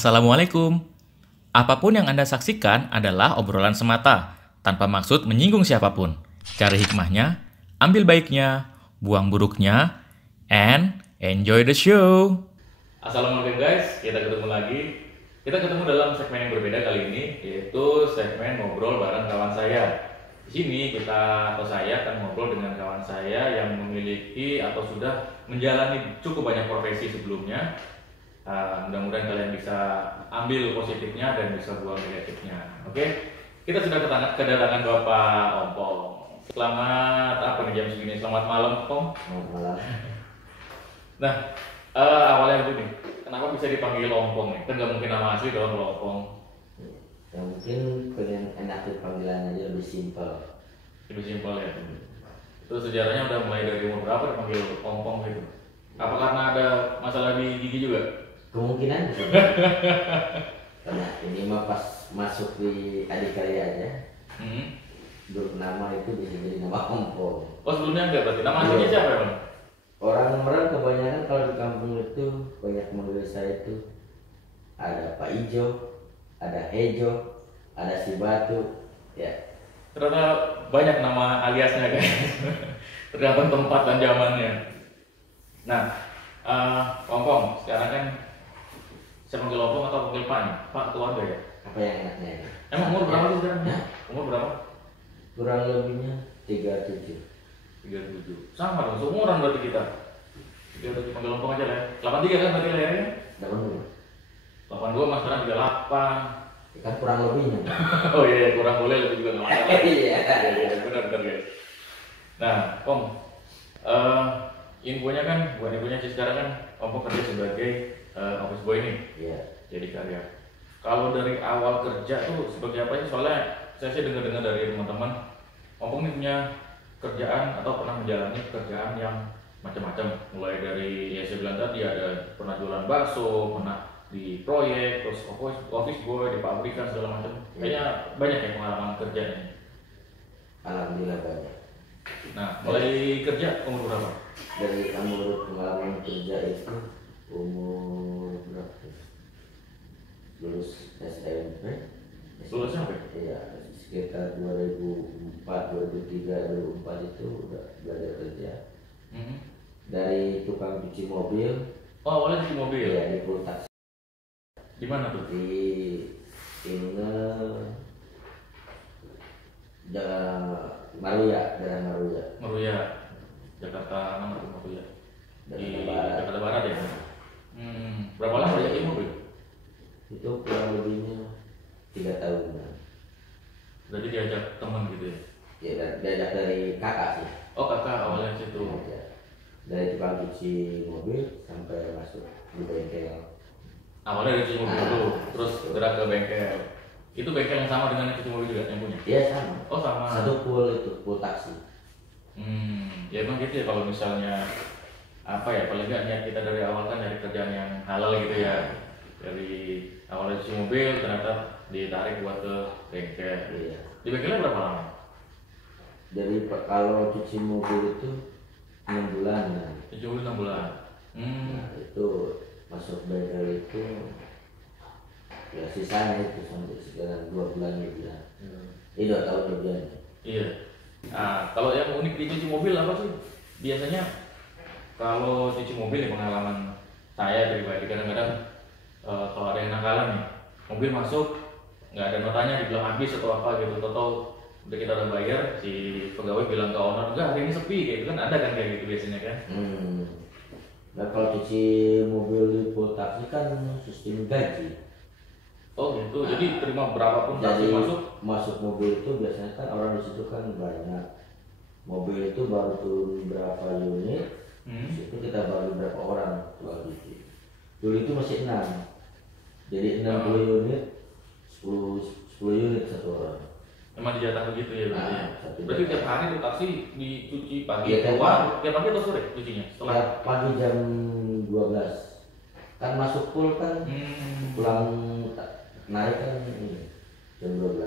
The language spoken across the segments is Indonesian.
Assalamualaikum. Apapun yang Anda saksikan adalah obrolan semata, tanpa maksud menyinggung siapapun. Cari hikmahnya, ambil baiknya, buang buruknya, and enjoy the show. Assalamualaikum guys, kita ketemu lagi. Kita ketemu dalam segmen yang berbeda kali ini, yaitu segmen ngobrol bareng kawan saya. Di sini saya akan ngobrol dengan kawan saya yang memiliki atau sudah menjalani cukup banyak profesi sebelumnya. Mudah-mudahan kalian bisa ambil positifnya dan bisa buang negatifnya. Oke, kita sudah kedatangan Bapak Ompong. Selamat apa nih jam segini? Selamat malam, Ompong. Selamat malam. Nah, awalnya dulu nih, kenapa bisa dipanggil Ompong nih? Kan nggak mungkin nama asli dong kalau Ompong. Ya mungkin pengen enak panggilan aja lebih simpel. Lebih simpel ya. Itu sejarahnya udah mulai dari umur berapa dipanggil Ompong gitu? Apa karena ada masalah di gigi juga? Kemungkinan bisa. Karena ini mah pas masuk di adikarya aja. Grup nama itu bisa jadi nama Ompong. Oh sebelumnya enggak berarti? Nama aslinya siapa ya Bang? Orang-orang kebanyakan kalau di kampung itu banyak manggil saya itu ada Pak Ijo, ada Hejo, ada si Batu, ya. Ternyata banyak nama aliasnya guys. Tergantung tempat dan zamannya. Nah, Ompong sekarang kan saya panggil Ompong atau panggil Pak nih? Pak keluarga ya? Apa yang enaknya? Emang umur berapa sih sekarang? Nah, Umur berapa? kurang lebihnya 37. 37. Sama dong, seumuran berarti kita. 37 panggil Ompong aja lah ya. 83 kan berarti lahirnya? 82. 82 mas sekarang 38. Kan kurang lebihnya. Oh iya, kurang boleh lebih juga nggak masalah. Iya. Iya, benar guys. Nah, Om, infonya kan, bukan infonya sih sekarang kan Om kerja sebagai office boy nih. Iya. Jadi karya. Kalau dari awal kerja tuh sebagai apa sih? Soalnya saya sih dengar-dengar dari teman-teman, Om ini punya kerjaan atau pernah menjalani pekerjaan yang macam-macam. Mulai dari ya saya bilang tadi ada pernah jualan bakso, pernah di proyek, terus office boy di pabrikan segala macam. Kayaknya banyak ya pengalaman kerjanya. Alhamdulillah banyak. Nah, mulai kerja umur berapa? Dari umur pengalaman kerja itu umur berapa? Lulus SMP. Lulus SMP? Iya, sekitar 2004, 2003, 2004 itu udah belajar kerja. Dari tukang cuci mobil. Oh, awalnya cuci mobil? Iya, di full taksi. Di mana tuh? Di Maruya, daerah Maruya. Maruya, Jakarta mana tuh Maruya? Di Jakarta Barat ya? Berapa lama cuci mobil? Itu kurang lebihnya 3 tahunan. Berarti diajak teman gitu ya? Ya, diajak dari kakak sih. Oh kakak awalnya situ. Ya. Dari tukang cuci mobil sampai masuk di bengkel. Awalnya dari cuci mobil dulu, terus gerak ke bengkel. Itu bengkel yang sama dengan yang cuci mobil juga yang punya? Iya sama. Oh sama. Satu full taksi. Ya emang gitu ya kalau misalnya apa ya paling nggak niat kita dari awal kan dari kerjaan yang halal gitu ya. Dari awalnya cuci mobil ternyata ditarik buat ke bengkel. Iya. Di bengkelnya berapa lama? Jadi kalau cuci mobil itu 6 bulan. Cuci mobil 6 bulan. Nah, itu masuk bengkel itu ya sisanya itu sampai sekitar 2 bulan lebih lah. 2 tahun lebih. Iya. Nah, kalau yang unik di cuci mobil apa sih? Biasanya kalau cuci mobil ya pengalaman saya pribadi kadang-kadang kalau ada yang nakalan nih, mobil masuk nggak ada notanya dibilang habis atau apa gitu, atau udah kita udah bayar si pegawai bilang ke owner enggak hari ini sepi kayak gitu kan ada kan kayak gitu biasanya kan. Nah kalau cuci mobil di full taksi kan sistem gaji. Oh gitu, jadi terima berapapun taksi Jadi masuk mobil itu biasanya kan orang di situ kan banyak. Mobil itu baru turun berapa unit, itu kita bagi berapa orang tukang cuci. Dulu itu masih 6. Jadi 60 unit, 10 unit satu orang. Emang dijatah begitu ya berarti? Berarti tiap hari tuh taksi dicuci pagi Iya, keluar, tiap pagi atau sore cucinya? Setelah tiap pagi jam 12 kan masuk full kan, pulang naik kan ini jam 12.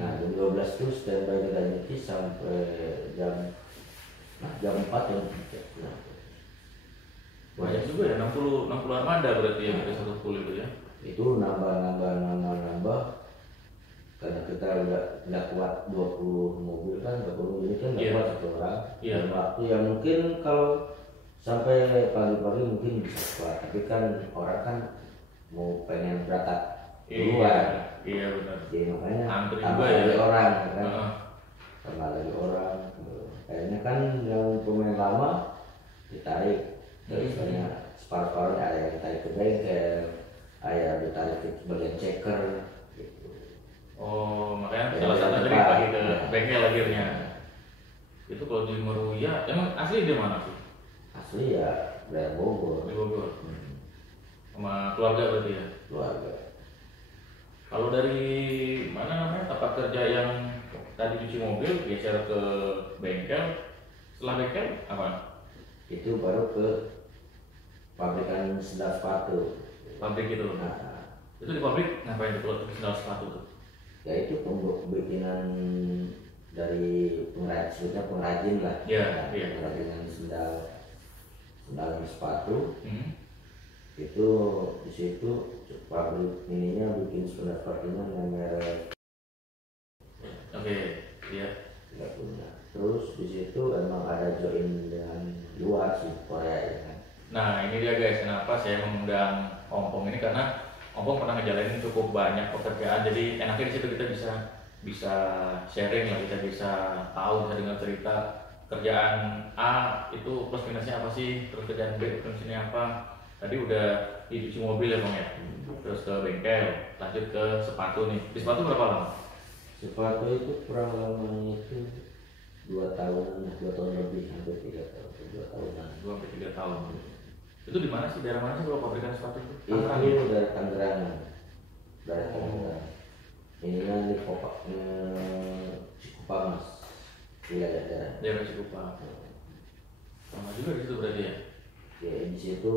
Nah jam 12 itu standby kita nyuci sampai jam 4 jam 3. Banyak juga ya, 60 armada berarti ya dari satu pool itu ya. Itu nambah karena kita udah kuat 20 mobil kan, 20 unit kan nggak kuat satu orang. Dan waktu yang mungkin kalau sampai pagi-pagi mungkin bisa kuat, tapi kan orang kan mau pengen berangkat duluan. Iya benar. Jadi makanya tambah lagi ya orang kan, tambah lagi orang. Kayaknya kan yang pemain lama ditarik, terus banyak separuh-separuhnya ada yang ditarik ke bengkel, ada yang ditarik ke bagian checker gitu. Oh, makanya salah satu dari lagi ke bengkel akhirnya. Itu kalau di Meruya, emang asli di mana sih? Asli ya dari Bogor. Di Bogor. Sama keluarga berarti ya? Keluarga. Kalau dari mana namanya tempat kerja yang tadi cuci mobil geser ke bengkel, setelah bengkel apa? Itu baru ke pabrikan sendal sepatu. Pabrik itu. Nah, itu di pabrik ngapain itu kalau sendal sepatu tuh? Ya itu bikinan dari pengrajin lah. Iya. Pengrajinan sendal sepatu. Itu di situ pabrik ininya bikin sendal sepatunya yang merek. Oke, iya. Nggak punya. Terus di situ emang ada join dengan luar sih, Korea ya kan. Nah ini dia guys, kenapa saya mengundang Ompong ini, karena Ompong pernah ngejalanin cukup banyak pekerjaan, jadi enaknya di situ kita bisa sharing lah, kita bisa tahu, bisa dengar cerita kerjaan A itu plus minusnya apa sih, terus kerjaan B plus minusnya apa. Tadi udah di cuci mobil ya Bang ya, terus ke bengkel, lanjut ke sepatu nih. Di sepatu berapa lama? Sepatu itu kurang lamanya itu 2 tahun lebih, hampir 3 tahun, 2 tahunan. 2 sampai 3 tahun. Itu di mana sih, daerah mana sih kalau pabrikan sepatu itu? Tangerang ya? Dari Tangerang. Ininya di Cikupa, wilayah daerah Cikupa. Sama juga di situ berarti ya? Ya di situ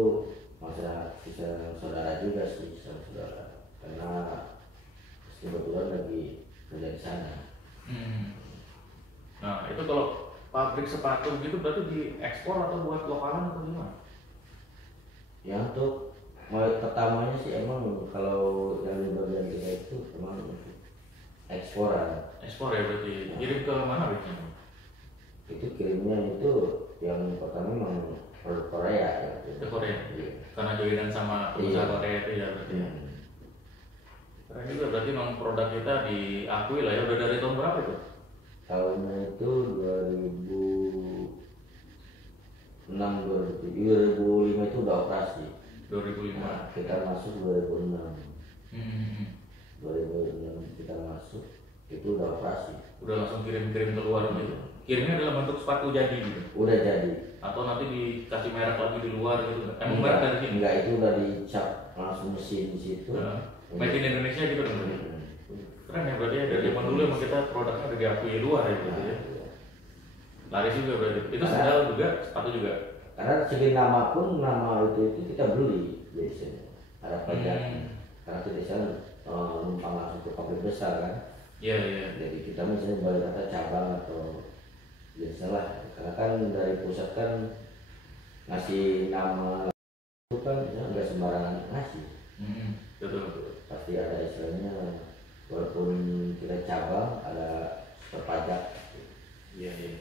masyarakat bisa saudara juga sih, saudara. Karena kebetulan lagi kerja di sana. Nah itu kalau pabrik sepatu gitu berarti diekspor atau buat lokalan atau gimana? Ya untuk mulai pertamanya sih emang kalau yang di bagian kita itu emang eksporan. Ekspor ya berarti. Kirim ke mana biasanya? Itu kirimnya itu yang pertama memang produk Korea ya. Ke Korea. Iya. Karena joinan sama pengusaha Korea itu ya berarti. Keren juga berarti memang produk kita diakui lah ya. Udah dari tahun berapa itu? Tahunnya itu 2006, 2005 itu udah operasi. 2005. Nah, kita masuk 2006. 2006 kita masuk, itu udah operasi. Udah langsung kirim keluar gitu. Kirimnya dalam bentuk sepatu jadi gitu. Udah jadi. Atau nanti dikasih merek lagi di luar gitu. Emang merek dari sini? Enggak, itu udah dicap langsung mesin di situ. Made in Indonesia gitu kan. Keren ya berarti ya, dari zaman dulu emang kita produknya udah diakui luar ya berarti ya. Laris juga berarti. Itu sandal juga, sepatu juga. Karena segi nama pun, nama itu kita beli biasanya. Ada pajak. Karena kita sana numpang langsung ke pabrik besar kan. Iya. Jadi kita misalnya boleh kata cabang atau biasalah. Karena kan dari pusat kan ngasih nama itu kan nggak sembarangan ngasih. Betul. Pasti ada istilahnya, walaupun kita cabang ada terpajak. Iya.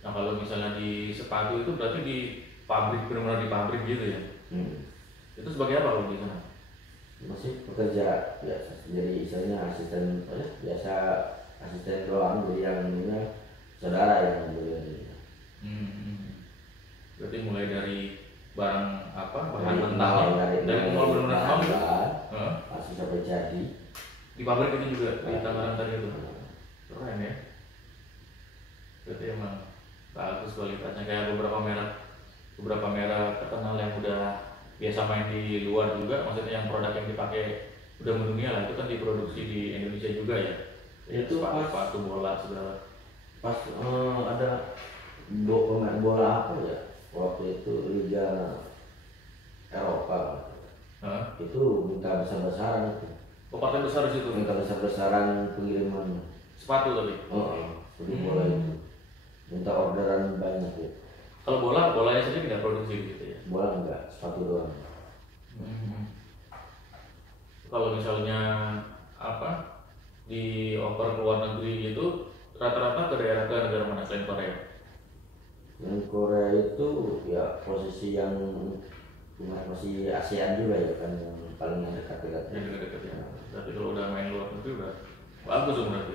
Nah kalau misalnya di sepatu itu berarti di pabrik, benar-benar di pabrik gitu ya? Itu sebagai apa kalau di sana? Masih bekerja biasa, jadi istilahnya asisten biasa, asisten doang, jadi yang ininya saudara yang beli. Berarti mulai dari barang apa, bahan mentah dari nol, benar-benar nol langsung sampai jadi di pabrik itu juga di Tangerang tadi itu. Keren ya. Berarti emang bagus kualitasnya, kayak beberapa merek terkenal yang udah biasa main di luar juga, maksudnya yang produk yang dipakai udah mendunia lah, itu kan diproduksi di Indonesia juga ya. Itu sepatu bola segala. Pas ada pemain bola apa ya waktu itu, Liga Eropa itu minta besar-besaran itu. Partai besar di situ. Minta besar-besaran pengiriman sepatu tadi. Bola itu minta orderan banyak ya. Kalau bolanya sendiri tidak produksi gitu ya? Bola enggak, sepatu doang. Kalau misalnya apa dioper ke luar negeri itu rata-rata ke negara mana selain Korea? Yang Korea itu ya posisi yang masih ASEAN juga ya kan, yang paling dekat-dekat. Yang dekat-dekat ya. Tapi kalau udah main luar negeri udah bagus dong berarti.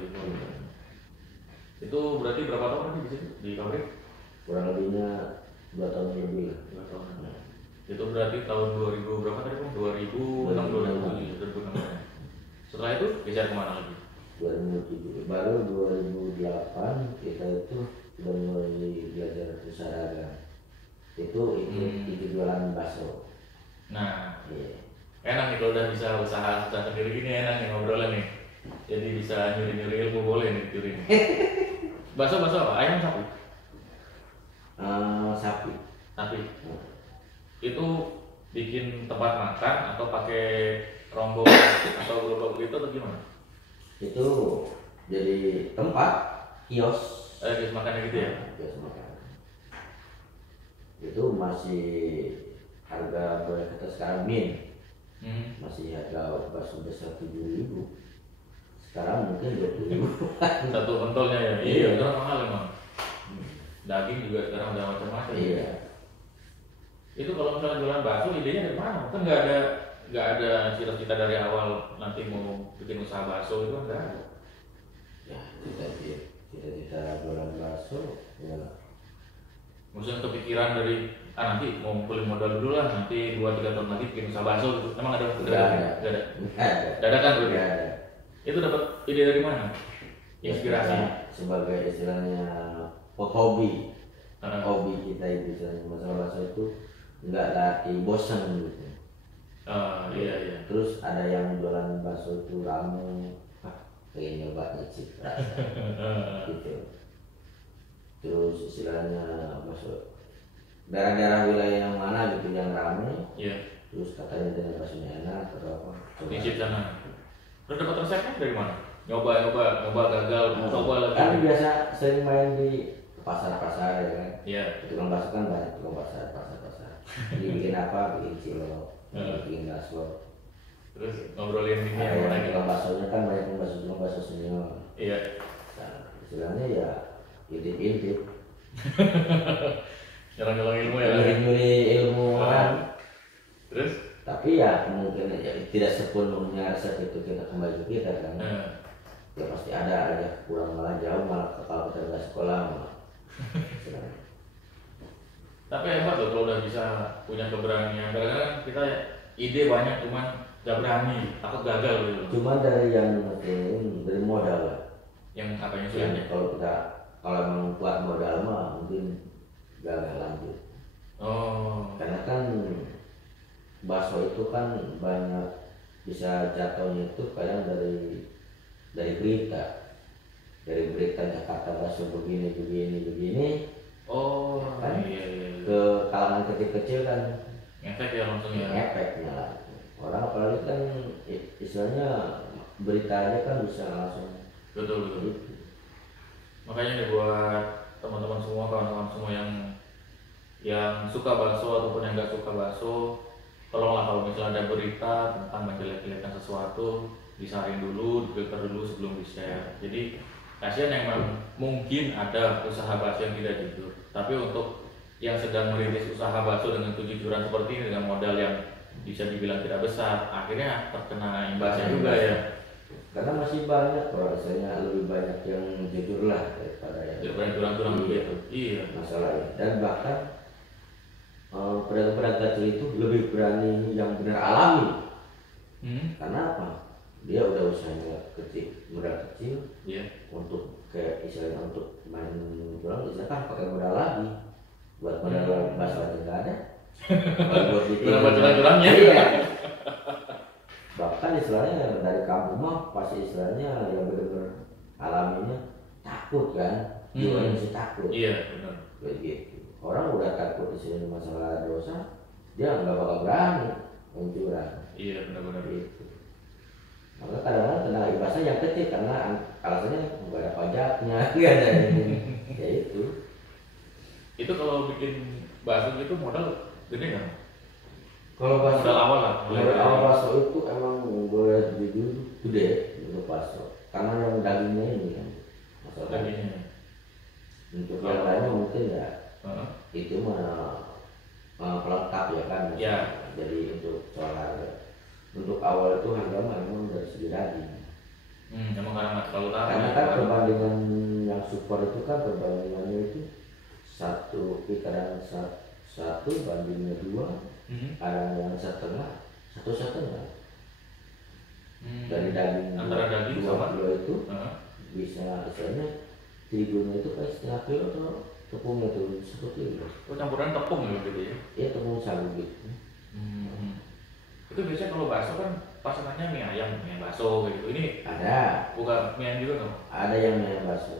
Itu berarti berapa tahun nanti di situ di pabrik? Kurang lebihnya 2 tahun lebih lah. 2 tahun. Itu berarti tahun 2000 berapa tadi Bang? 2006 2007. Setelah itu geser kemana lagi? 2007 baru 2008 kita itu sudah mulai belajar usaha dagang. Itu jualan bakso. Nah, Iya. enak nih kalau udah bisa usaha sendiri gini, enak nih ngobrolnya nih. Jadi bisa nyuri-nyuri ilmu boleh nih curi. Bakso apa? Ayam sapi? Sapi. Sapi. Itu bikin tempat makan atau pakai rombongan atau gerobak gitu atau gimana? Itu jadi tempat kios. Kios makannya gitu ya? Kios makan. Itu masih harga boleh kata sekarang masih harga bakso besar 7.000. Sekarang mungkin 20.000. Satu pentolnya ya? Iya, itu mahal emang. Daging juga sekarang udah macam-macam. Iya. Itu kalau misalnya jualan bakso idenya dari mana? Kan nggak ada cita-cita dari awal nanti mau bikin usaha bakso itu kan nggak ada. Ya cita-cita jualan bakso ya. Maksudnya kepikiran dari nanti mau ngumpulin modal dulu lah, nanti 2-3 tahun lagi bikin usaha bakso gitu. Emang ada? Nggak ada. Dadakan berarti. Nggak ada. Itu dapat ide dari mana? Inspirasi. Sebagai istilahnya hobi. Hobi kita itu istilahnya masalah bakso itu nggak lagi bosan gitu. Iya. Terus ada yang jualan bakso itu rame, pengen nyoba nyicip gitu. Terus istilahnya bakso daerah-daerah wilayah yang mana gitu yang rame. Iya. Terus katanya dengan baksonya enak atau apa? Nyicip sana. Terus dapat resepnya dari mana? Nyoba gagal, coba lagi. Kan biasa sering main di pasar-pasar ya kan. Iya. Tukang bakso kan banyak tukang pasar. Bikin apa? Bikin cilok, bikin bakso. Terus ngobrolin ini Ada yang yang tukang baksonya kan banyak tukang bakso senior. Iya. Nah, istilahnya ya intip-intip. Nyolong ilmu ya. Nyuri ilmu orang. Terus? Tapi ya kemungkinan ya, tidak sepenuhnya resep itu kita kembali ke kita kan. Ya pasti ada aja kurang malah jauh malah kalau kita nggak sekolah malah. Tapi hebat loh kalau udah bisa punya keberanian. Kadang-kadang kita ide banyak cuman gak berani, takut gagal gitu. Cuma dari yang dari modal lah. Yang apanya sih? Kalau emang kuat modal mah mungkin gagal lanjut. Karena kan bakso itu kan banyak bisa jatuhnya itu kadang dari berita. Dari berita Jakarta bakso begini. Kan? Iya. Ke kalangan kecil-kecil kan Ngefek ya langsung ya. efeknya lah. Orang apalagi kan istilahnya berita aja kan bisa langsung. Betul. Makanya nih buat teman-teman semua, kawan-kawan semua yang suka bakso ataupun yang nggak suka bakso, tolonglah kalau misalnya ada berita tentang menjelek-jelekan sesuatu, disaring dulu, difilter dulu sebelum di-share. Jadi kasihan yang memang mungkin ada usaha bakso yang tidak jujur, tapi untuk yang sedang merintis usaha bakso dengan kejujuran seperti ini dengan modal yang bisa dibilang tidak besar, akhirnya terkena imbasnya juga ya. Karena masih banyak, kalau rasanya lebih banyak yang jujur lah daripada yang curang-curang gitu. Iya. Masalahnya. Dan bahkan pedagang-pedagang kecil itu lebih berani yang benar alami. Karena apa? Dia udah usahanya modal kecil. Iya. Untuk kayak istilahnya untuk main curang, istilahnya kan pakai modal lagi. Buat modal bakso aja nggak ada. Buat bikin curang-curangnya. Iya. Bahkan istilahnya dari kampung mah pasti istilahnya yang benar-benar alaminya takut kan, jiwanya masih takut. Iya benar. Begitu. Orang udah takut istilahnya masalah dosa, dia nggak bakal berani mencurang. Iya benar-benar. Gitu. Maka kadang-kadang kena imbasnya yang kecil karena alasannya nggak ada pajaknya, nggak ada ini. Ya itu. Itu kalau bikin bakso gitu modal gede kan? Kalau bakso Modal awal lah. modal awal bakso itu emang boleh jujur gede untuk bakso karena yang dagingnya ini kan masalah Dagingnya. untuk yang lainnya mungkin ya Heeh. itu mah pelengkap ya kan. Ya. Jadi untuk soal harga untuk awal itu harga memang dari segi daging. Emang karena nggak terlalu tahu. Karena kan perbandingan yang super itu kan perbandingannya itu satu ikaran satu bandingnya dua, ada yang setengah, satu setengah. Dari daging antara daging dua sama kilo itu bisa misalnya terigunya itu kayak setengah kilo atau tepungnya itu 1 kilo. Oh, campuran tepung ya gitu ya? Iya tepung sagu gitu. Itu biasanya kalau bakso kan pasangannya mie ayam bakso gitu. Ini Ada bukan mie ayam juga dong? ada yang main bakso,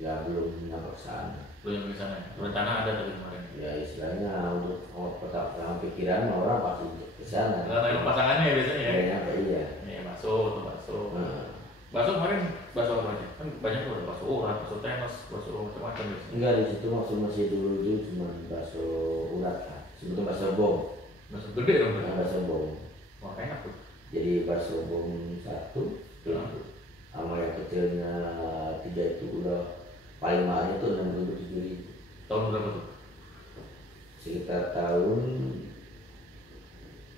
ya belum nyampe sana. Belum ke sana. Rencana ada tadi kemarin. Ya istilahnya untuk pertama pikiran orang pasti ke sana. Karena yang pasangannya ya biasanya ya. Iya. Mie bakso atau bakso. Nah, Bakso kemarin bakso apa aja? Kan banyak tuh ada bakso urat, bakso tenos, bakso macam-macam biasanya. enggak di situ masih dulu itu cuma bakso urat lah. Sebetulnya bakso bom. Bakso gede dong Nah, berarti. bakso bom. Wah enak tuh. Jadi bakso bom satu itu sama yang kecilnya 3 itu udah paling mahalnya tuh 67.000. Tahun berapa tuh? Sekitar tahun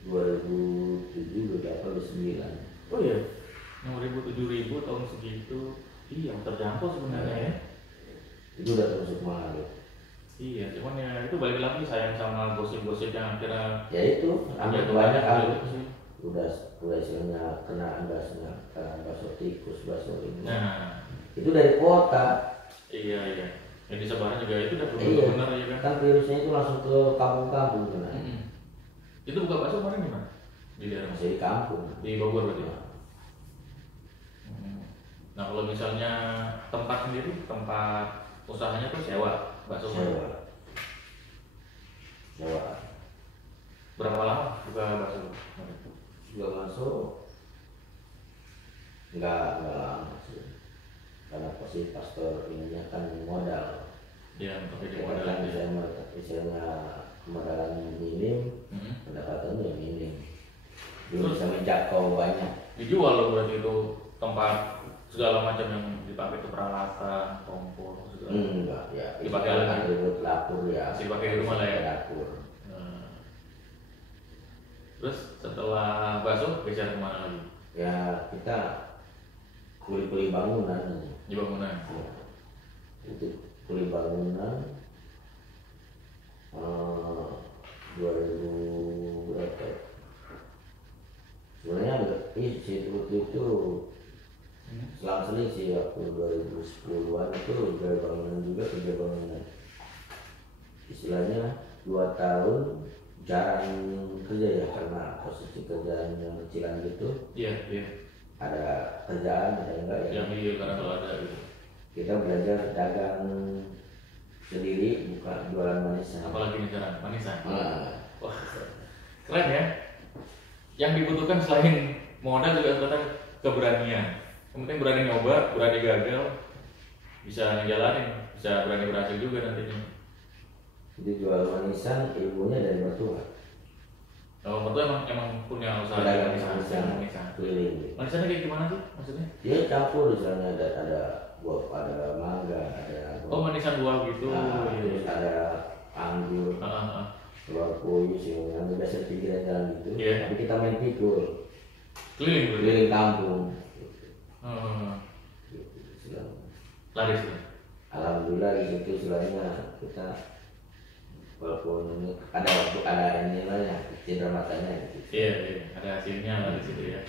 2007, 2008, 2009. Oh iya, 6.000, 7.000 tahun segitu. Iya, terjangkau sebenarnya ya. Itu udah termasuk mahal. Iya, cuman ya itu balik lagi sayang sama gosip-gosip yang akhirnya Ya itu ada banyak kan sih. udah istilahnya kena ambasnya karena bakso tikus bakso ini. Nah, Itu dari kota. iya. Yang disebaran juga itu udah Iya. benar ya kan. Kan virusnya itu langsung ke kampung-kampung kan. Itu buka bakso kemarin di mana? Di daerah Masih di kampung. di Bogor berarti. Nah kalau misalnya tempat sendiri, tempat usahanya tuh sewa bakso. Sewa. Berapa lama buka bakso? Juga masuk nggak lama sih. Karena pasti pastor ininya kan modal. Ya, untuk jadi Modal modal kan ya. misalnya modalan minim, pendapatannya minim. Belum bisa menjangkau banyak. Dijual loh berarti itu tempat segala macam yang dipakai itu peralatan, kompor segala. Enggak, ya. Dipakai Itu lagi. kan dapur ya. Masih dipakai di rumah lah ya. Dapur. Terus setelah bakso geser kemana lagi? Ya kita kuli-kuli bangunan. Di bangunan. Ya. Itu kuli bangunan 2000 berapa? Sebenarnya sih itu selang-seling sih waktu 2010-an itu dari bangunan juga kerja bangunan. Istilahnya 2 tahun jarang kerja ya karena posisi kerjaan yang kecilan gitu. Iya. Ada kerjaan ada enggak ya? Yang iya karena kalau ada gitu. Kita belajar dagang sendiri, buka jualan manisan. Apalagi nih sekarang manisan. Wah, Keren ya. Yang dibutuhkan selain modal juga ternyata keberanian. Yang penting berani nyoba, berani gagal, bisa ngejalanin, bisa berani berhasil juga nantinya. jadi jual manisan ilmunya dari mertua. Kalau mertua emang punya usaha Pedagang manisan. keliling. Manisannya kayak gimana sih maksudnya? Dia campur misalnya ada buah, ada mangga, ada Oh manisan buah gitu. terus ada anggur, telur puyuh sih yang biasa pinggiran jalan gitu. Iya. Tapi kita main pikul, Keliling berarti. keliling kampung. Laris ya. Alhamdulillah di situ istilahnya kita walaupun ini ada waktu ada ini lah ya cindera matanya gitu. Iya, ada hasilnya lah di situ ya.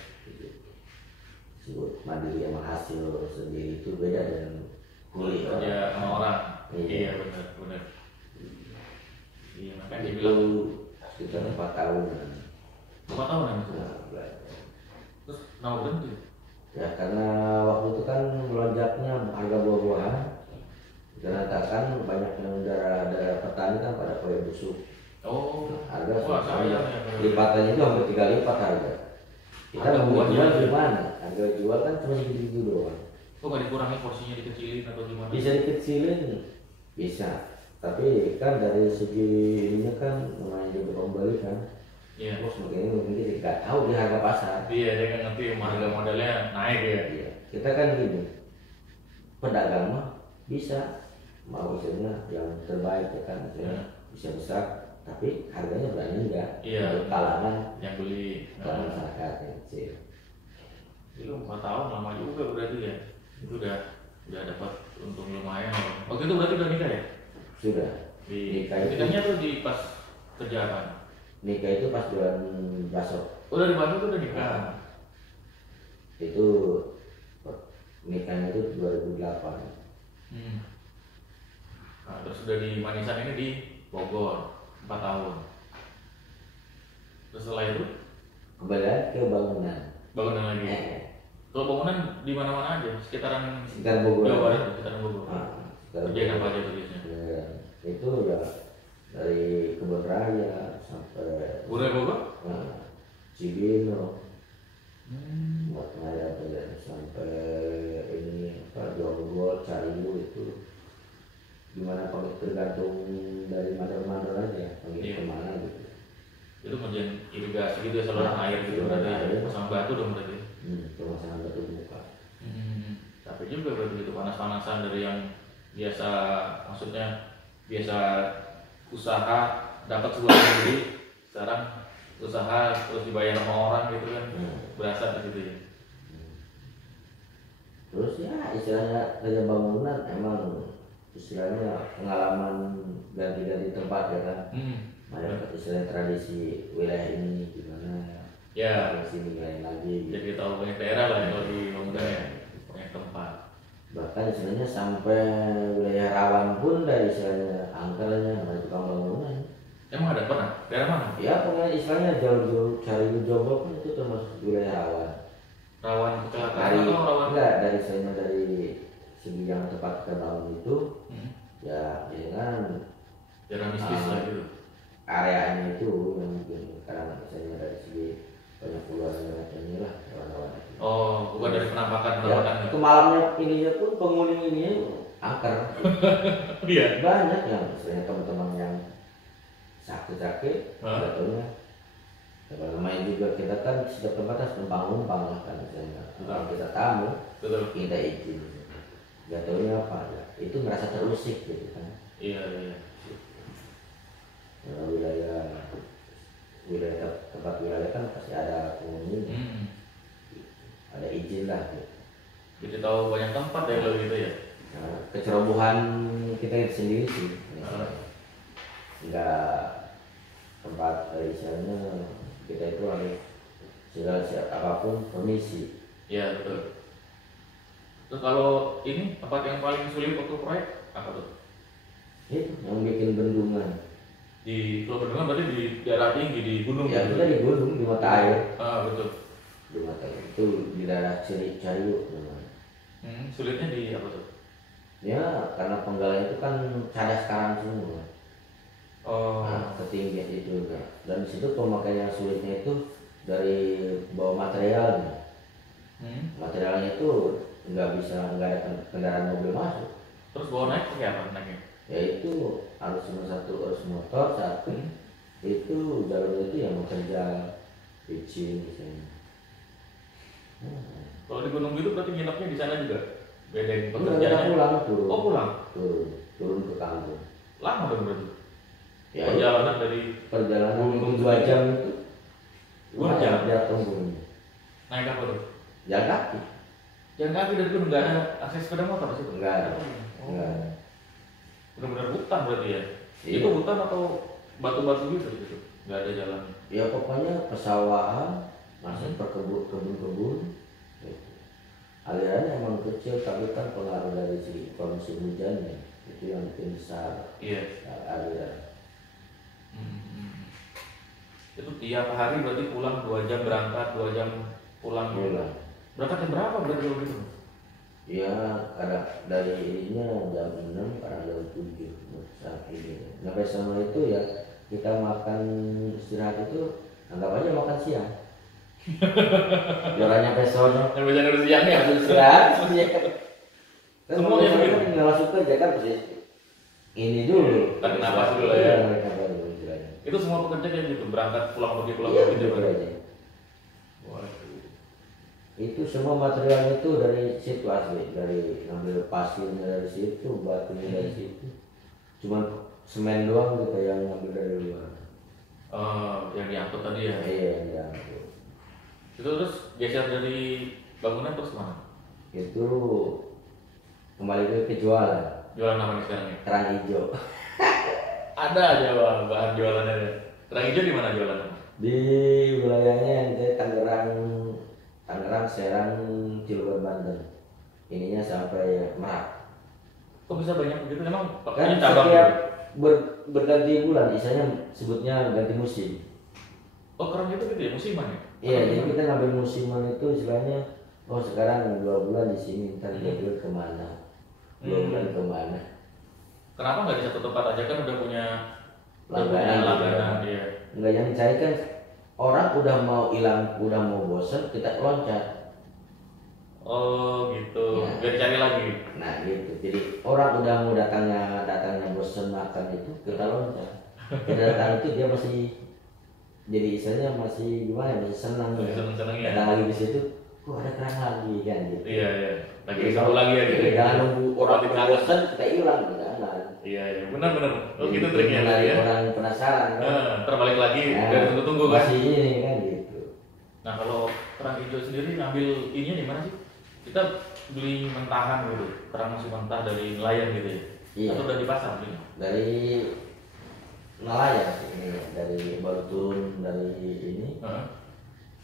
Sebut mandiri sama hasil sendiri itu beda dengan kulit Kerja sama orang. Iya. Iya benar. Iya makanya itu dibilang sekitar 4 tahun. 4 tahun ya maksudnya. Nah, belajar. Terus kenapa berhenti? Ya karena waktu itu kan melonjaknya harga buah-buahan. Dikatakan banyak yang daerah petani kan pada kue busuk. Oh, Harga wah, sayang ya. lipatannya itu hampir 3 lipat harga. Kita Harga mau buahnya jual aja. gimana? Harga jual kan cuma segitu doang. Kok nggak dikurangi porsinya dikecilin atau gimana? Bisa dikecilin, bisa. Tapi kan dari segi ininya kan namanya juga pembeli kan. Iya. Terus mungkin kita nggak tahu di harga pasar. Iya, dia nggak ngerti harga modelnya naik ya. Iya. Kita kan gini, pedagang mah bisa mau misalnya yang terbaik ya kan, misalnya bisa besar, tapi harganya berani enggak. Iya. Untuk kalangan Yang beli. masyarakat yang kecil. Itu 4 tahun lama juga berarti ya. Itu udah dapat untung lumayan. Waktu itu berarti udah nikah ya? Sudah. Nikahnya tuh di pas kerja apa? Nikah itu pas bulan Basok. Udah di Bandung tuh udah nikah. Itu nikahnya itu 2008. Nah, terus udah di Manisan ini di Bogor 4 tahun. Terus setelah itu Kembali ke bangunan. bangunan lagi. Kalau bangunan di mana-mana aja, sekitaran Sekitar Bogor. Jawa Barat, sekitaran Bogor. Kerjaan apa aja tuh biasanya? Ya, itu ya dari Kebun Raya sampai Bogor? Cibino, Raya sampai ini apa Jonggol, Cariu itu gimana kalau tergantung dari mandor-mandor aja panggil kemana gitu. Itu kerjaan irigasi gitu ya, saluran air gitu berarti, pasang batu dong berarti. Pemasangan batu muka. Tapi juga berarti itu panas-panasan dari yang biasa, maksudnya biasa usaha dapat sebulan sendiri, sekarang usaha terus dibayar sama orang gitu kan, berasa gitu ya. Terus ya istilahnya kerja bangunan emang istilahnya pengalaman ganti-ganti tempat ya kan. Ada istilah tradisi wilayah ini gimana ya, sini lain lagi gitu. Jadi tahu banyak daerah lah kalau di bangunan ya, banyak tempat. Bahkan istilahnya sampai wilayah rawan pun dari istilahnya angkernya ada tukang bangunan. Emang ada pernah? Daerah mana? Ya pokoknya istilahnya jauh-jauh cari jomblo pun itu termasuk wilayah rawan. Rawan kecelakaan atau rawan? Enggak, dari istilahnya dari segi yang tempat kita bangun itu ya kan daerah mistis lah gitu. Areanya itu yang mungkin karena misalnya dari segi banyak keluarga ini lah rawan-rawan. Oh, bukan dari penampakan. Ya, itu malamnya ininya pun penghuni ini angker. Iya. Banyak yang misalnya teman-teman yang sakit-sakit, jatuhnya. Kalau namanya juga kita kan setiap tempat harus numpang-numpang lah kan misalnya. Kalau kita tamu, kita izin. Jatuhnya apa ya? Itu merasa terusik gitu kan. Iya. Wilayah tempat wilayah kan pasti ada penghuni, ada izin lah. Gitu. Jadi tahu banyak tempat ya kalau gitu ya. Nah, kecerobohan kita itu sendiri sih, nggak tempat istilahnya kita itu harus segala apapun permisi. Iya betul. Terus kalau ini tempat yang paling sulit waktu proyek apa tuh? Itu yang bikin bendungan. Di kalau bendungan berarti di daerah tinggi di gunung. Ya kita di gunung di mata air. Betul. Di mata air itu di daerah Cariu namanya. Sulitnya di apa tuh? Ya karena penggalan itu kan cadas karang semua. Nah, ketinggian itu kan. Dan di situ pemakaian yang sulitnya itu dari bawa materialnya. Materialnya itu nggak ada kendaraan mobil masuk. Terus bawa naik pakai apa naiknya? Yaitu harus harus motor satu. Itu jalur itu yang bekerja pitching misalnya. Kalau di gunung gitu berarti nginepnya di sana juga? Bedain Kita pekerjaannya? pulang turun. Oh pulang? Turun ke kampung. Lama dong berarti? Ya, perjalanan dari gunung 2 jam itu. 2 jam? Jatuh gunung. Naik apa tuh? Jalan kaki. Jalan kaki dari gunung, nggak ada akses sepeda motor di situ? Enggak ada. Enggak ada. Benar-benar hutan berarti ya? Iya. Itu hutan atau batu-batu gitu? Nggak ada jalan? Ya pokoknya pesawahan, masih kebun-kebun. Alirannya emang kecil tapi kan pengaruh dari si kondisi hujannya itu yang bikin besar. Iya. Aliran. Itu tiap hari berarti pulang 2 jam berangkat, 2 jam pulang. Berangkat jam berapa berarti kalau gitu? Ya kadang dari ininya jam 6 kadang jam 7 saat ini. Sampai sama itu ya kita makan istirahat itu anggap aja makan siang. Jualannya pesonya. Yang biasanya udah siang ya? Istirahat. Kan Semuanya begitu? nggak masuk kerja kan pasti. ini dulu. Tarik nafas dulu lah ya. Tarik nafas dulu istilahnya. Itu semua pekerja kayak gitu, berangkat pulang pergi Iya, gitu gitu aja. Waduh. Itu semua materialnya itu dari situ asli, dari ngambil pasirnya dari situ, batunya dari situ. Cuman semen doang gitu yang ngambil dari luar. Yang diangkut tadi ya. Iya, yang diangkut. Itu terus geser dari bangunan terus kemana? Itu kembali ke jualan. Jualan apa nih sekarang nih? Kerang hijau. Ada aja bang, bahan jualannya. Kerang hijau di mana jualannya? Di wilayahnya ente Tangerang, Serang, Cilegon, Banten. Ininya sampai Merak. Kok bisa banyak begitu? Emang Kan cabang setiap gitu? berganti bulan, istilahnya sebutnya ganti musim. Oh kerang itu gitu ya, musiman ya? Iya, jadi kita ngambil musiman itu istilahnya, oh sekarang 2 bulan di sini, ntar 2 bulan kemana, 2 bulan kemana. Kenapa nggak di satu tempat aja kan udah punya Langganan. iya. Enggak, yang dicari kan orang udah mau hilang, udah mau bosen, kita loncat. Oh gitu, Ya. biar cari lagi. Nah gitu, jadi orang udah mau datangnya bosen makan itu, kita loncat. Kita datang itu dia masih, jadi istilahnya masih gimana, masih senang. Masih seneng-seneng ya. Datang lagi di situ, kok ada kerang lagi kan gitu. Iya iya. Lagi seru lagi ya gitu. Jangan nunggu orang udah bosan kita hilang, jangan. Iya iya, benar. Oh gitu Jadi, triknya menarik ya. orang penasaran kan. Terbalik lagi Nah, dari tunggu-tunggu kan. masih ini kan gitu. Nah kalau kerang hijau sendiri ngambil ininya di mana sih? Kita beli mentahan gitu, kerang masih mentah dari nelayan gitu ya? Iya. Atau udah di pasar beli? Dari nelayan sih ini, dari baru turun dari ini,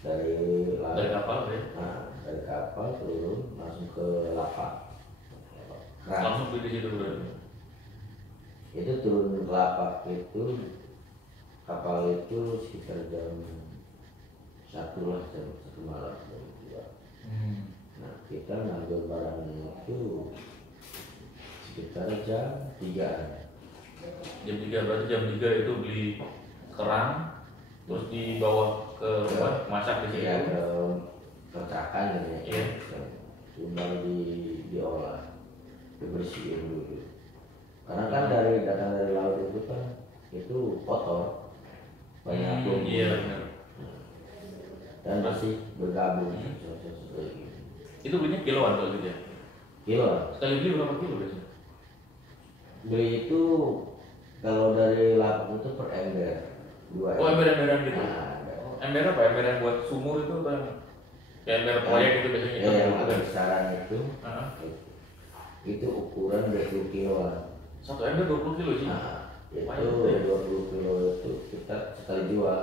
dari Dari kapal ya? Nah, dari kapal turun langsung ke lapak. Langsung beli di situ berarti? Itu turun ke lapak itu, kapal itu sekitar jam 1 lah, jam 1 malam, jam 2. Nah kita ngambil barang itu sekitar jam 3. Jam 3 berarti jam 3 itu beli kerang terus dibawa ke rumah masak di situ. Iya, ke percakan gitu ya. Iya. Baru diolah, dibersihin dulu. Karena kan datang dari laut itu kan itu kotor, banyak bumbu. Iya benar. Dan masih bergabung. Itu belinya kiloan kalau gitu ya? Kilo. Sekali beli berapa kilo biasanya? Beli itu kalau dari lapak itu per ember 2 Oh ember-emberan gitu? Nah, Ember apa? Ember yang buat sumur itu apa? Kayak ember proyek gitu biasanya? ya, yang ada besaran itu Heeh. itu ukuran 20 kiloan. Satu ember 20 kilo sih? Nah, itu Lumayan tuh ya? 20 kilo itu kita sekali jual.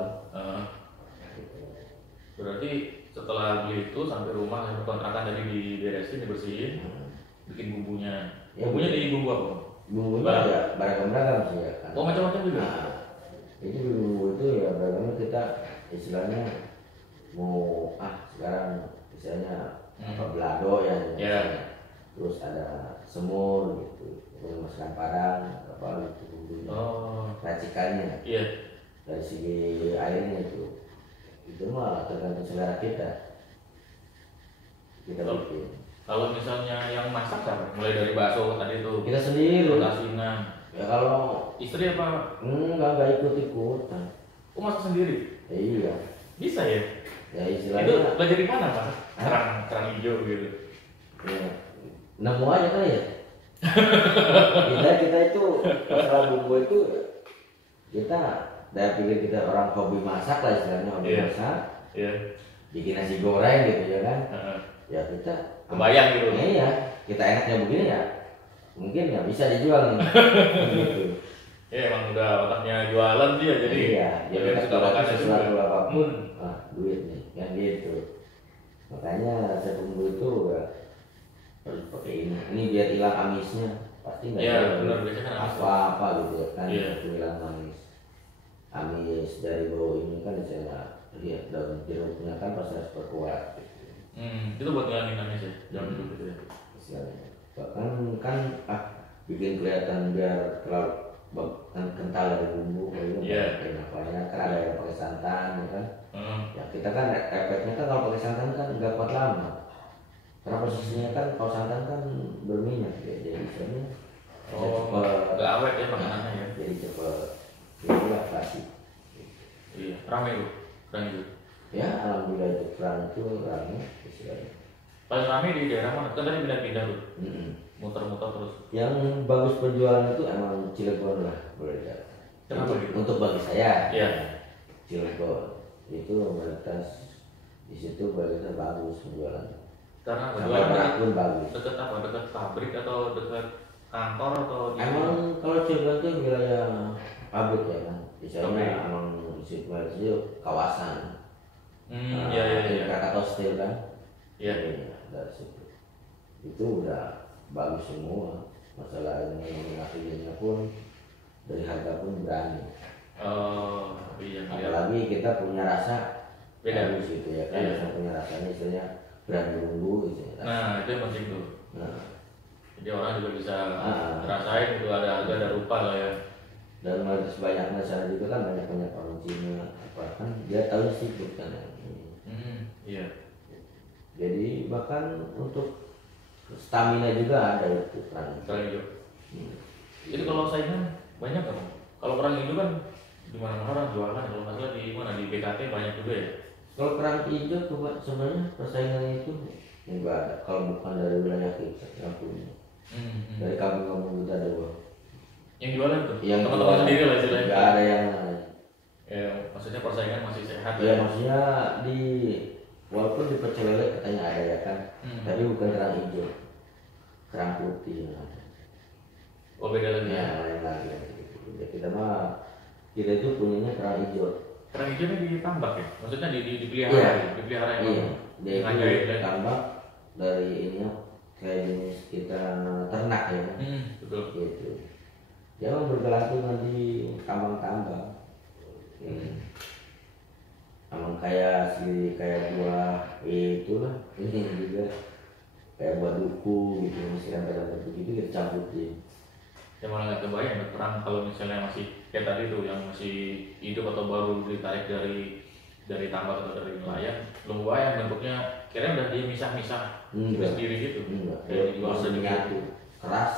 Berarti setelah beli itu sampai rumah sampai kontrakan tadi diberesin, dibersihin, bikin bumbunya. Ya, Bumbunya dari bumbu apa? Bumbunya ya beragam-beragam sih ya kan. Oh macam-macam juga? Nah, itu bumbu itu ya beragam, kita istilahnya mau sekarang istilahnya apa belado ya, terus ada semur gitu, kemudian masukkan parang apa gitu bumbunya, racikannya. Iya. Dari segi airnya itu mah tergantung selera kita bikin. Kalau misalnya yang masak siapa? Mulai dari bakso tadi itu Kita sendiri. asinan. Ya kalau Istri apa? enggak ikut-ikutan. Oh masak sendiri? Iya. Bisa ya? Ya Itu istilahnya belajar di mana mas? Kerang hijau gitu. ya, nemu aja kali ya. kita itu masalah bumbu itu kita dari pikir kita orang hobi masak lah istilahnya, hobi masak. Iya. Bikin nasi goreng gitu ya kan. Ya kita kebayang gitu. Iya, kita enaknya begini ya. Mungkin ya bisa dijual nih. Gitu. Ya emang udah otaknya jualan dia jadi. Iya, jadi kita suka makan sesuatu apapun, duit nih, kan gitu. Makanya resep bumbu itu ya harus pakai ini. Ini biar hilang amisnya. Pasti nggak Iya, benar biasanya kan amis. apa gitu ya kan, Iya. itu hilang amis. Amis dari bau ini kan saya lihat daun jeruknya kan pasti harus berkuat. Gitu. Itu buat ngilangin amis ya, jangan dulu gitu ya. Istilahnya. Bahkan kan bikin kelihatan biar terlalu kental dari bumbu, pakai apanya, kan ada yang pakai santan, ya kan? Ya kita kan efeknya kan kalau pakai santan kan nggak kuat lama. Karena posisinya kan kalau santan kan berminyak, ya, jadi istilahnya nggak awet ya? cepet inilah kasih. Iya, rame tuh kerang hijau. Ya alhamdulillah itu kerang itu rame istilahnya. Paling rame di daerah mana? Kan tadi pindah-pindah tuh, Mm-mm. muter-muter terus. Yang bagus penjualan itu emang Cilegon lah boleh dikatakan. Kenapa gitu? Untuk bagi saya, Iya. Cilegon itu mayoritas di situ mayoritas bagus penjualan. Karena Sama jualan beras pun bagus. dekat apa? Dekat pabrik atau dekat kantor atau di Emang kalau Cilegon itu wilayah pabrik ya kan, Pabrik. misalnya emang di situ kawasan. Iya iya iya. Krakatau Steel kan, Iya. dari situ. Itu udah bagus semua. Masalah ini hasilnya pun dari harga pun berani. Oh iya. Apalagi kita punya rasa Beda. bagus gitu ya kan, Iya. kita punya rasanya istilahnya berani bumbu gitu. Ya. Nah itu yang penting tuh. Nah, Jadi orang juga bisa Ah. ngerasain itu ada harga ada rupa lah ya. dan mayoritas banyaknya sana juga kan banyak orang Cina apa kan dia tahu seafood kan ya. Iya. Jadi bahkan untuk stamina juga ada itu kan. Kerang hijau. Hmm. Itu kalau saingan banyak nggak? Bang? Kalau kerang hijau kan di mana-mana orang jualan. Kalau nggak salah di mana di BKT banyak juga ya. Kalau kerang hijau coba sebenarnya persaingannya itu enggak ada kalau bukan dari wilayah kita yang punya. Dari kampung-kampung kita ada bang. Yang jualan tuh. Yang Teman-teman jualan, sendiri lah istilahnya. nggak ada yang lain. Ya, maksudnya persaingan masih sehat Ya maksudnya di walaupun di pecel lele katanya ada ya kan, tapi bukan kerang hijau, kerang putih yang ada. Oh beda lagi. Ya lain lagi gitu. Ya, kita itu punyanya kerang hijau. Kerang hijaunya ditambak ya? Maksudnya dipelihara Iya. ya? Dipelihara yang Iya, dia itu ngajarin ya? tambak dari ininya kayak jenis kita ternak ya kan. Betul. Gitu. Dia memang bergelantungan di tambang-tambang. Emang kayak buah itulah ini juga kayak buah duku gitu mesti rempah-rempah begitu kita campurin. Yang malah nggak kebayang ada kerang kalau misalnya masih kayak tadi tuh yang masih hidup atau baru ditarik dari tambak atau dari nelayan, belum kebayang bentuknya. Kira udah dia misah-misah sendiri gitu. Enggak. Kayak dijual Masih sedikit. nyatu keras.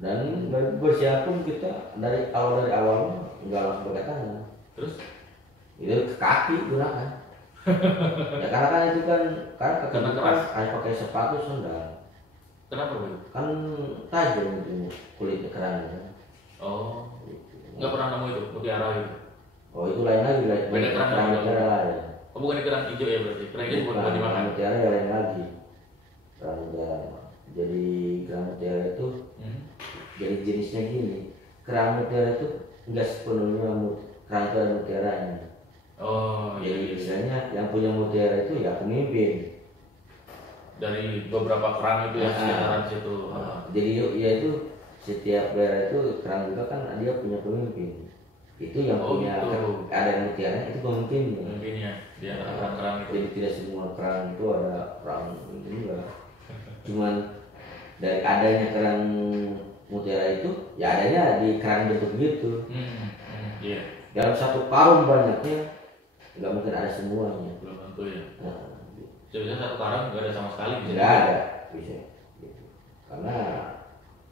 Dan bersiap pun kita dari awal nggak langsung pakai tangan. Terus Itu ke kaki gunakan. Ya karena kan itu kan kaki Karena kita keras. kayak pakai sepatu sandal. kenapa begitu? Kan tajam itu kulitnya kerangnya. Oh, nggak pernah nemu itu mutiara gitu. Oh itu lain lagi Beda kerang kerang ya? mutiara lain. Oh bukan di kerang hijau ya berarti? Kerang hijau bukan dimakan. Kerang mutiara ya lain lagi. Kerang mutiara. Jadi kerang mutiara itu jadi jenisnya gini. Kerang mutiara itu enggak sepenuhnya kerang itu ada mutiaranya. Oh Jadi iya. istilahnya yang punya mutiara itu ya pemimpin. Dari beberapa kerang itu ya sekitaran situ. Jadi ya itu setiap daerah itu kerang juga kan dia punya pemimpin. Itu yang Oh, punya gitu. ada mutiara itu pemimpinnya. Pemimpinnya di antara kerang-kerang itu. Jadi tidak semua kerang itu ada kerang juga. Cuman dari adanya kerang mutiara itu ya adanya di kerang bentuk gitu. Iya. Dalam satu karung banyaknya nggak mungkin ada semuanya. Belum tentu ya. Nah, Sebenarnya satu karang nggak ada sama sekali. nggak ada bisa gitu. Karena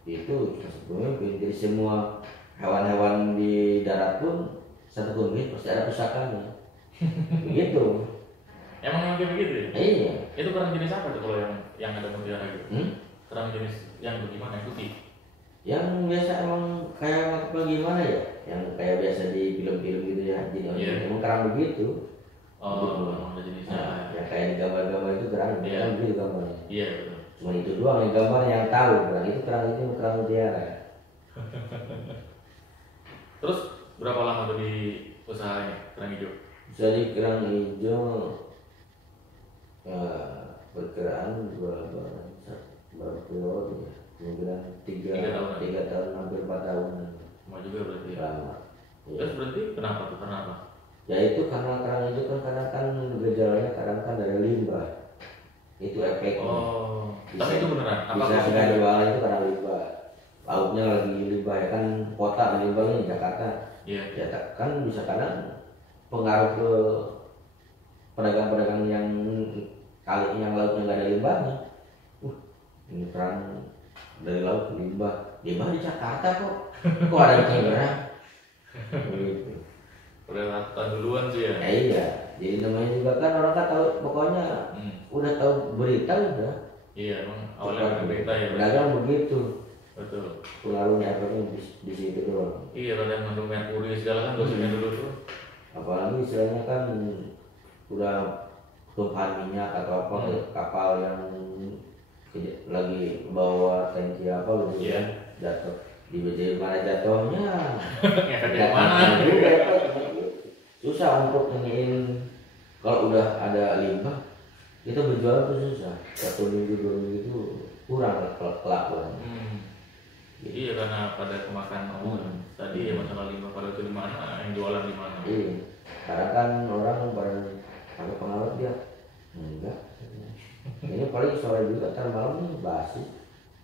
itu pemimpin jadi semua hewan-hewan di darat pun satu pemimpin pasti ada pusakanya. Begitu. Emang kayak begitu ya? Iya. Itu kerang jenis apa tuh kalau yang ada mutiara gitu? Hmm? Kerang jenis yang bagaimana? Yang putih? Yang biasa emang kayak apa gimana ya? Yang kayak biasa di film-film gitu ya. Jadi emang kerang begitu. Oh, emang ada jenisnya. Nah, yang kayak di gambar-gambar itu kerang, Iya. kerang begitu gambarnya. Iya betul. Cuma itu doang yang gambar yang tahu kerang itu kerang mutiara. Terus berapa lama tuh di usahanya kerang hijau? Jadi kerang hijau perkiraan berapa puluh ya? Kemudian Tiga tahunan. 3 tahun hampir 4 tahunan Lama juga berarti ya. lama. Ya. Terus berarti kenapa tuh? Kenapa? Ya itu karena kerang hijau kan kadang kan gejalanya kadang kan dari limbah. Itu efeknya. Oh, tapi itu beneran? Apa Bisa maksudnya? nggak jualan itu karena limbah. Lautnya lagi limbah ya kan kota limbahnya Jakarta. Iya. Ya kan bisa kadang pengaruh ke pedagang-pedagang yang kali yang lautnya nggak ada limbahnya. Ini kerang dari laut limbah Limbah di Jakarta kok ada di Tangerang. Gitu. Udah ratusan duluan sih ya. Iya, jadi namanya juga kan orang kan tahu pokoknya udah tahu berita udah. Iya, emang awalnya berita ya. Pedagang begitu. Betul. Pengaruhnya efeknya di situ doang. Iya, ada yang mengandung merkuri segala kan gosipnya dulu tuh. Apalagi istilahnya kan udah tumpahan minyak atau apa kapal yang lagi bawa tangki apa gitu ya, jatuh di mana jatuhnya Efeknya mana? Susah untuk iniin. Kalau udah ada limbah kita berjualan tuh susah, 1 minggu 2 minggu itu kurang kelakuan. Iya, karena pada kemakan omongan tadi ya masalah limbah pada itu di mana, yang jualan di mana. Iya, karena kan orang pada pakai pengawet dia enggak. Ini paling sore juga ntar malam nih basi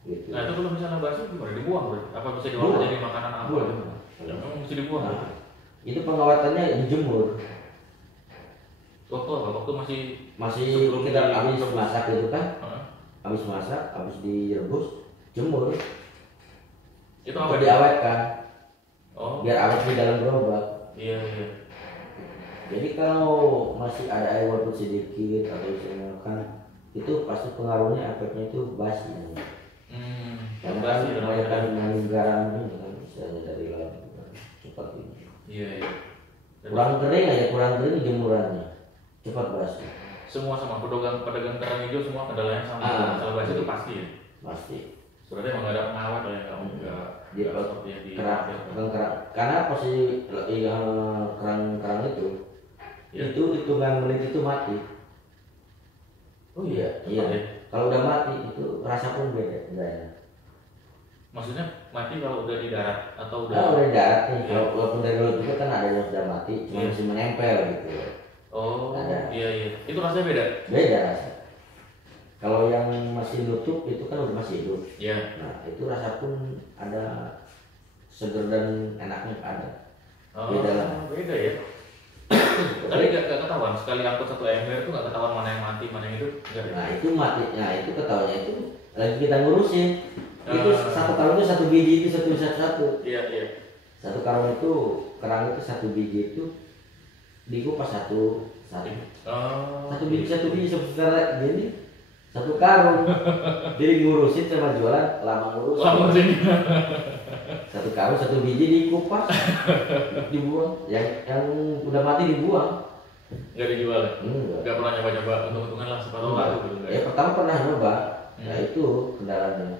gitu. Nah itu kalau misalnya basi gimana, dibuang berarti? Apa bisa diolah jadi makanan apa? Ya memang mesti dibuang. Nah, itu pengawetannya dijemur. Waktu masih Kita habis masak itu kan, habis masak, habis direbus, jemur. Itu apa? Diawetkan. Biar awet di dalam gerobak. Iya. Jadi kalau masih ada air walaupun sedikit atau misalkan itu pasti pengaruhnya efeknya itu basi. Karena kan kebanyakan mengandung garam ini kan misalnya dari laut cepat ini. Iya. Kurang kering jemurannya cepat basi. Semua sama pedagang kerang hijau semua kendalanya sama. Masalah basi itu pasti ya. Pasti. Sebenarnya emang nggak ada pengawet lah ya, kamu nggak seperti yang di kerang. Karena pasti kerang itu itu hitungan menit itu mati. Oh iya. Kalau udah mati itu rasa pun beda. Maksudnya mati kalau udah di darat atau udah? Kalau udah di darat nih, kalau walaupun dari laut juga kan ada yang sudah mati, cuma masih menempel gitu. Oh, iya. Itu rasanya beda? Beda rasa. Kalau yang masih nutup itu kan udah masih hidup. Iya. Nah itu rasa pun ada seger dan enaknya ada. Beda lah. Beda ya. Tapi gak ketahuan sekali angkut 1 ember itu gak ketahuan mana yang mati mana yang hidup. Nah itu matinya itu ketahuannya itu lagi kita ngurusin. Itu satu karung itu 1 biji itu satu. Iya. Satu karung itu kerang itu 1 biji itu dikupas satu. Satu biji sebentar jadi 1 karung. Jadi ngurusin sama jualan lama ngurusin. 1 karung 1 biji dikupas dibuang. Yang udah mati dibuang. Nggak dijual ya? Enggak. Nggak pernah nyoba-nyoba untung-untungan lah separuh lah gitu. Ya pertama pernah nyoba. Nah itu kendalanya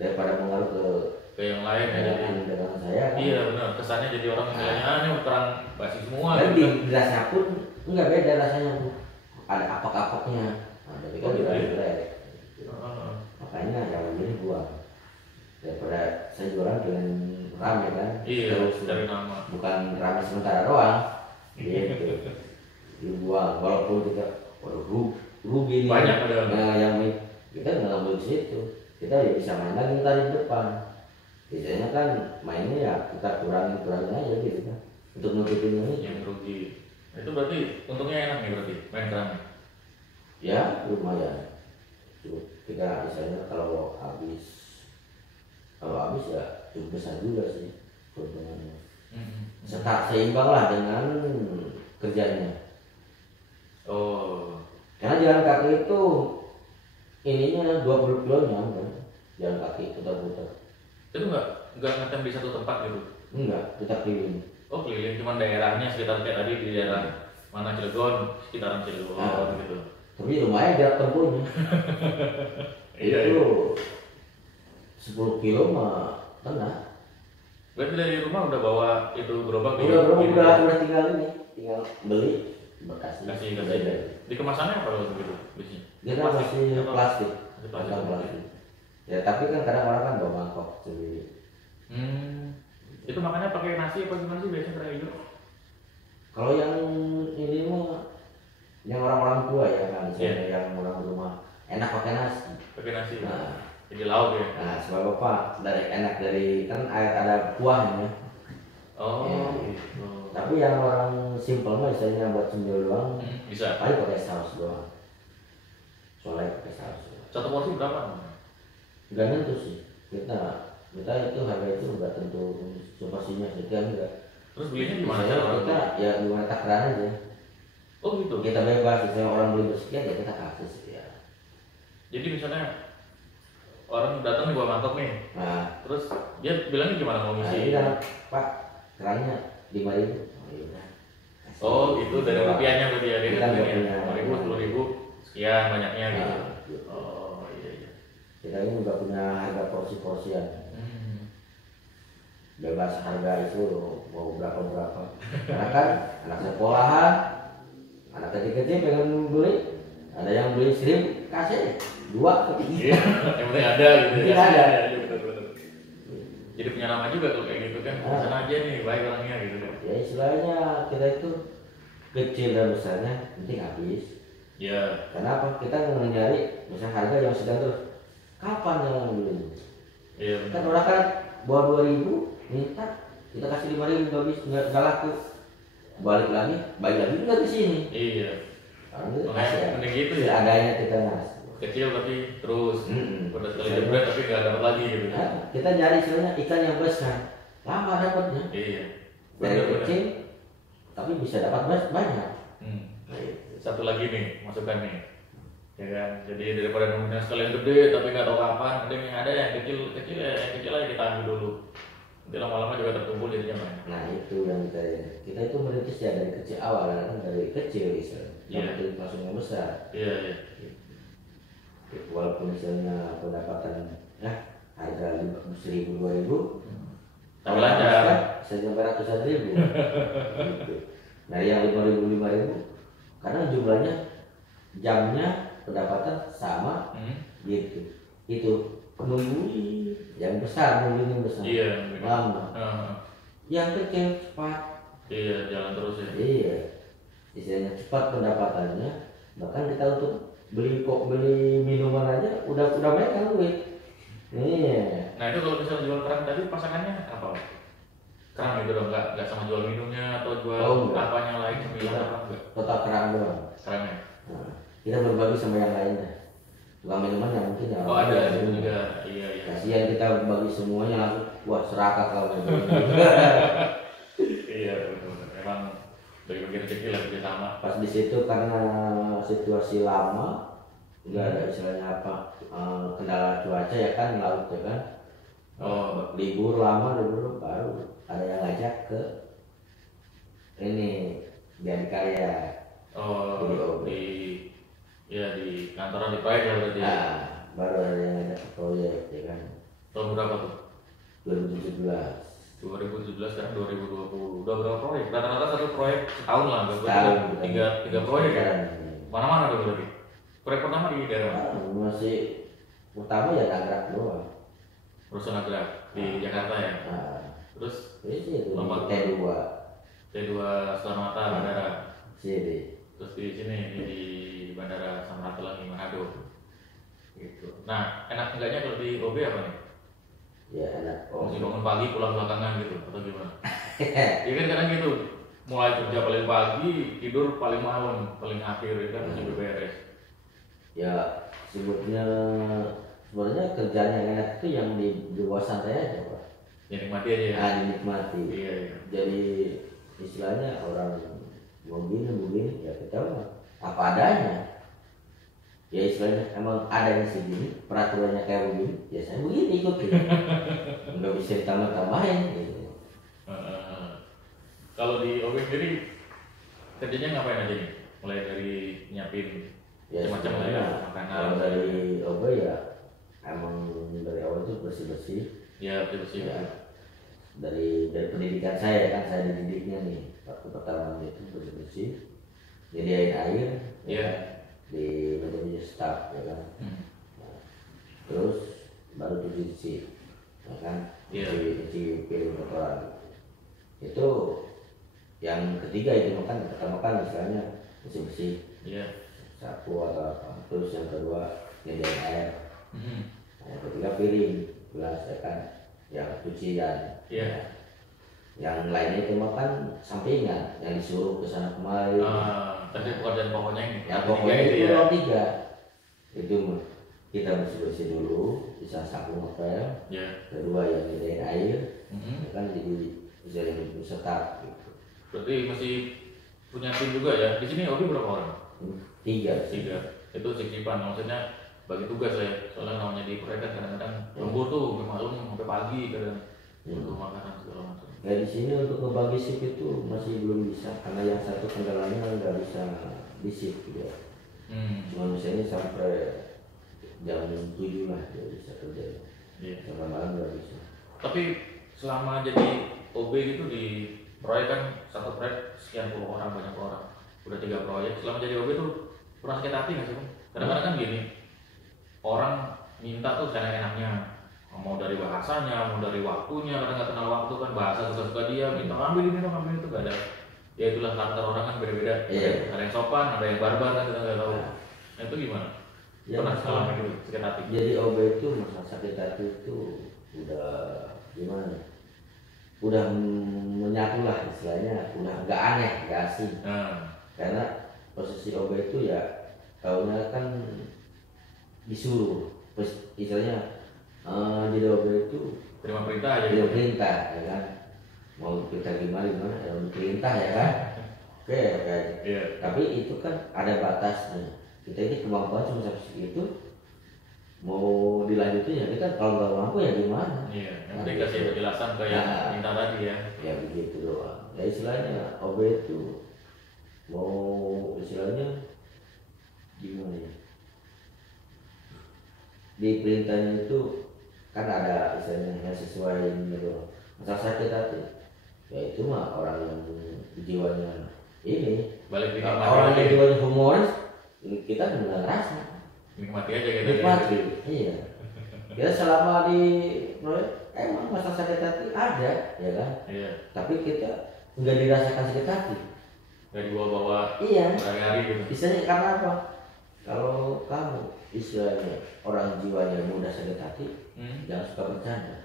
daripada pengaruh ke yang lain ya. Jadi dagangan saya kan. Iya benar, kesannya jadi orang istilahnya ini kerang basi semua. Dan dirasa pun enggak beda rasanya Bu. Ada apak-apaknya. Nah, tapi kan makanya jangan beli buang. Daripada saya jualan dengan rame kan. Iya, dari nama. Bukan rame sementara doang. Gitu. Dibuang walaupun kita rugi banyak ada. Nah, yang kita nggak ngambil di situ. Kita ya bisa main lagi ntar di depan. Biasanya kan mainnya ya kita kurangin aja gitu kan. Untuk nutupin ini. Yang rugi. Itu berarti untungnya enak nih berarti main kerang. Ya lumayan. Kita misalnya kalau habis ya cukup besar juga sih keuntungannya. Seimbang lah dengan kerjanya. Karena jalan kaki itu ininya 20 kilo kan, jalan kaki putar-putar. Itu nggak ngetem di satu tempat gitu? Enggak, kita keliling. Oh keliling, cuman daerahnya sekitar kayak tadi di daerah mana Cilegon, sekitaran Cilegon gitu. Tapi lumayan jarak tempuhnya. Itu 10 kilo mah kena. Berarti dari rumah udah bawa itu gerobak? Udah tinggal beli bekasnya. Kasih. Di kemasannya apa kalau begitu biasanya? Dia kan masih plastik. Ya tapi kan kadang orang kan bawa mangkok jadi. Itu makannya pakai nasi apa gimana sih biasanya kerang hijau? Kalau yang ini mah yang orang-orang tua ya kan, misalnya yang orang rumah enak pakai nasi. Pakai nasi. Nah, jadi lauk ya. Nah, sebab apa? Enak dari kan ada kuahnya. Gitu. Tapi yang orang simpel mah misalnya buat cemil doang, bisa. paling pakai saus doang. Soalnya pakai saus. Satu porsi berapa? Enggak nentu sih. Kita Kita itu harga itu nggak tentu pastinya, kita enggak. Terus belinya gimana Misalnya cara orang kita beli? ya gimana takaran aja. Oh gitu. Kita bebas, misalnya orang beli bersekian ya kita kasih sekian. Jadi misalnya orang datang di bawah mangkok nih, Nah, terus dia bilangnya gimana mau nah ngisi? ini kan Pak, kerannya 5.000. Oh iya udah. Kasih. Oh itu dari rupiahnya berarti ya, dia Kita kan nggak bilangnya punya. 5.000, 10.000, sekian banyaknya gitu. Nah, gitu. Oh iya iya. Kita ini nggak punya harga porsi-porsian. Hmm. Bebas harga itu mau berapa. Karena kan anak sekolahan, anak kecil-kecil pengen beli, ada yang beli 1.000 kasih 2 ke 3. Iya, yang penting ada gitu ya. Tidak ada. Iya, betul. Jadi punya nama juga tuh kayak gitu kan. Pesan aja nih, baik orangnya gitu kan. Ya istilahnya kita itu kecil dan besarnya penting habis. Iya. Kenapa? Kita nyari misalnya harga yang sedang terus. Kapan yang beli? Iya. Kan orang kan bawa 2.000 minta kita kasih 5.000 nggak bisa nggak laku. Balik lagi nggak di sini. Iya. Makanya mending gitu ya. Seadanya kita ngasih. Kecil tapi terus. Udah sekali Saya- jebret tapi nggak dapat lagi gitu kan. Nah, kita nyari sebenarnya ikan yang besar, lama dapatnya. Iya. Dari Bener-bener. kecil, tapi bisa dapat banyak. Hmm. Nah, itu. Satu lagi nih, masukan nih. Ya kan, jadi daripada nungguin yang sekalian gede tapi nggak tahu kapan, ada yang kecil ya, yang kecil aja kita ambil dulu. Nanti lama-lama juga terkumpul jadinya banyak. Nah itu yang kita itu merintis ya dari kecil awal, kan dari kecil istilahnya. Iya. Yang langsung yang besar. Iya iya. Walaupun misalnya pendapatan harga 1.000 2.000, Tapi lancar. bisa sampai ratusan ribu. Gitu. Nah yang 5.000 karena jumlahnya jamnya pendapatan sama gitu. Itu nungguin yang besar, nungguin yang besar. Iya. Lama. Heeh. Yang kecil cepat. Iya, jalan terus ya. Iya. Istilahnya cepat pendapatannya. Bahkan kita untuk beli minuman aja udah banyak kan duit. Iya. Nah itu kalau misalnya jual kerang tadi pasangannya apa? Kerang gitu dong, nggak sama jual minumnya atau jual enggak. apanya lain sembilan apa enggak? Total kerang doang. Kerangnya. Nah, kita berbagi sama yang lainnya. Tukang minuman yang mungkin ya. Oh ada itu juga, iya. Kasihan kita bagi semuanya langsung, wah serakah kalau gitu. Iya benar-benar. Memang dari bagian kecil lah kerja sama. Pas di situ karena situasi lama, nggak ada istilahnya apa kendala cuaca ya kan laut ya kan. Libur baru ada yang ngajak ke ini Biar Karya. Oh di kantoran di proyek ya berarti. Nah, baru ada yang ngajak ke proyek ya kan. Tahun berapa tuh? 2017. 2017 sekarang 2020. Udah berapa proyek? Rata-rata satu proyek setahun lah. Setahun. Tiga proyek ya. Sekarang. Mana-mana tuh berarti? Proyek pertama di daerah Masih utama ya Nagrak doang. Perusahaan Agrak di Jakarta ya. Nah, Terus itu Lomba. T2. T2 Soekarno-Hatta Bandara. sini. Terus di sini di Bandara Samratulangi Manado. Gitu. Nah, enak enggaknya kalau di OB apa nih? Ya enak. Mesti bangun pagi pulang belakangan gitu atau gimana? Iya kan kadang gitu. Mulai kerja paling pagi, tidur paling malam, paling akhir itu kan masih beres. Ya sebenarnya kerjaan yang enak itu yang di bawah santai aja Pak. Ya nikmati aja ya. Dinikmati. Iya. Jadi istilahnya orang mau begini ya kita mah apa adanya. Ya istilahnya emang adanya segini, peraturannya kayak begini, ya saya begini ikutin. Nggak bisa ditambah-tambahin gitu. Kalau di OB sendiri kerjanya ngapain aja nih? Mulai dari nyiapin Ya macam-macam lah ya, makanan. kalau dari OB ya emang dari awal itu bersih-bersih. Ya bersih. Ya, dari pendidikan saya kan saya dididiknya nih waktu pertama itu bersih-bersih, nyediain air Iya. kan, di menjadi staff ya kan. Nah, terus baru cuci ya kan, Iya. cuci piring kotoran. Itu yang ketiga itu makan pertama kan misalnya bersih-bersih, Iya. sapu atau apa. Terus yang kedua nyediain air. Mhm. Nah, yang ketiga piring, gelas ya kan, yang cucian. Iya. Ya. Yang lainnya itu mah kan sampingan, yang disuruh ke sana kemari. Tapi pekerjaan pokoknya ini. Ya pokoknya itu ya. orang tiga. Itu mah. kita bersih-bersih dulu, bisa sapu ngepel. Ya. Kedua yang nyediain air, ya kan jadi bisa yang setak gitu. Berarti masih punya tim juga ya? Di sini Obi berapa orang? Tiga. Itu sip-sipan, maksudnya bagi tugas ya. Soalnya namanya di proyek kan kadang-kadang lembur tuh, malam sampai pagi kadang untuk makanan segala macam. Ya di sini untuk ngebagi shift itu masih belum bisa karena yang satu kendalanya nggak bisa di shift gitu ya. Cuma misalnya sampai jam 7 lah dia bisa kerja. Sampai malam nggak bisa. Tapi selama jadi OB gitu di proyek kan satu proyek sekian puluh orang, banyak orang, udah 3 proyek. Selama jadi OB tuh pernah sakit hati nggak sih, Bang? Kadang-kadang kan gini, orang minta tuh seenak-enaknya, mau dari bahasanya, mau dari waktunya, kadang nggak kenal waktu kan, bahasa suka-suka dia, minta ambil ini dong, ambil itu, gak ada. Ya itulah karakter orang kan beda-beda. Ada yang sopan, ada yang barbar kan, kita nggak tahu. Nah itu gimana? Ya, pernah selama itu sakit hati? Jadi OB itu masalah sakit hati itu udah gimana? Udah menyatu lah istilahnya, udah nggak aneh, nggak asing. Karena posisi OB itu ya taunya kan disuruh, istilahnya jadi OB itu terima perintah aja. Terima perintah ya kan, mau kita gimana ya perintah ya kan. Oke. Tapi itu kan ada batasnya. Kita ini kemampuan cuma sampai segitu, mau dilanjutin ya kita kalau nggak mampu ya gimana? Yang penting kasih penjelasan ke yang minta tadi ya. Ya begitu doang. Ya istilahnya OB itu mau istilahnya gimana ya? Di perintahnya itu kan ada istilahnya yang sesuai gitu. Masalah sakit hati, ya itu mah orang yang jiwanya ini. Orang yang jiwanya humoris, kita benar rasa. Nikmati aja gitu. Nikmati, iya. Ya selama di proyek emang masalah sakit hati ada, ya kan? Iya. Tapi kita nggak dirasakan sakit hati. Nggak dibawa-bawa. Iya. Berhari-hari gitu. Istilahnya karena apa? Kalau kamu istilahnya orang jiwanya mudah sakit hati, jangan suka bercanda.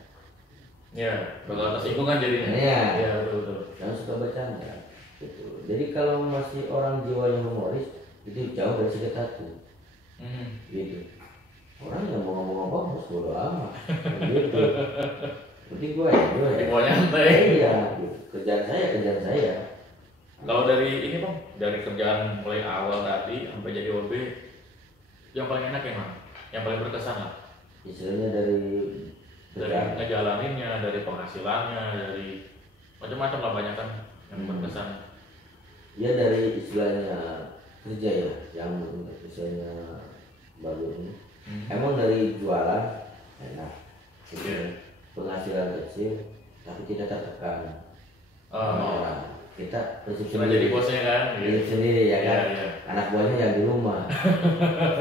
Ya, kalau tersinggung kan jadinya. Iya, betul. Jangan suka bercanda. Gitu. Jadi kalau masih orang jiwanya humoris, itu jauh dari sakit hati. Gitu. Orang yang mau ngomong apa harus bodo amat. Gitu. Berarti gue nyantai. Iya, gitu. Kerjaan saya. Kalau dari ini Bang, dari kerjaan mulai awal tadi sampai jadi OB, yang paling enak yang mana? Yang paling berkesan lah? Istilahnya dari ngejalaninnya, dari penghasilannya, dari macam-macam lah, banyak kan yang berkesan. Ya dari istilahnya kerja ya, yang istilahnya baru ini. Emang dari jualan enak, penghasilan kecil, tapi tidak tertekan sama orang. Kita prinsip sendiri. Jadi bosnya kan? Prinsip sendiri ya kan. Anak buahnya yang di rumah.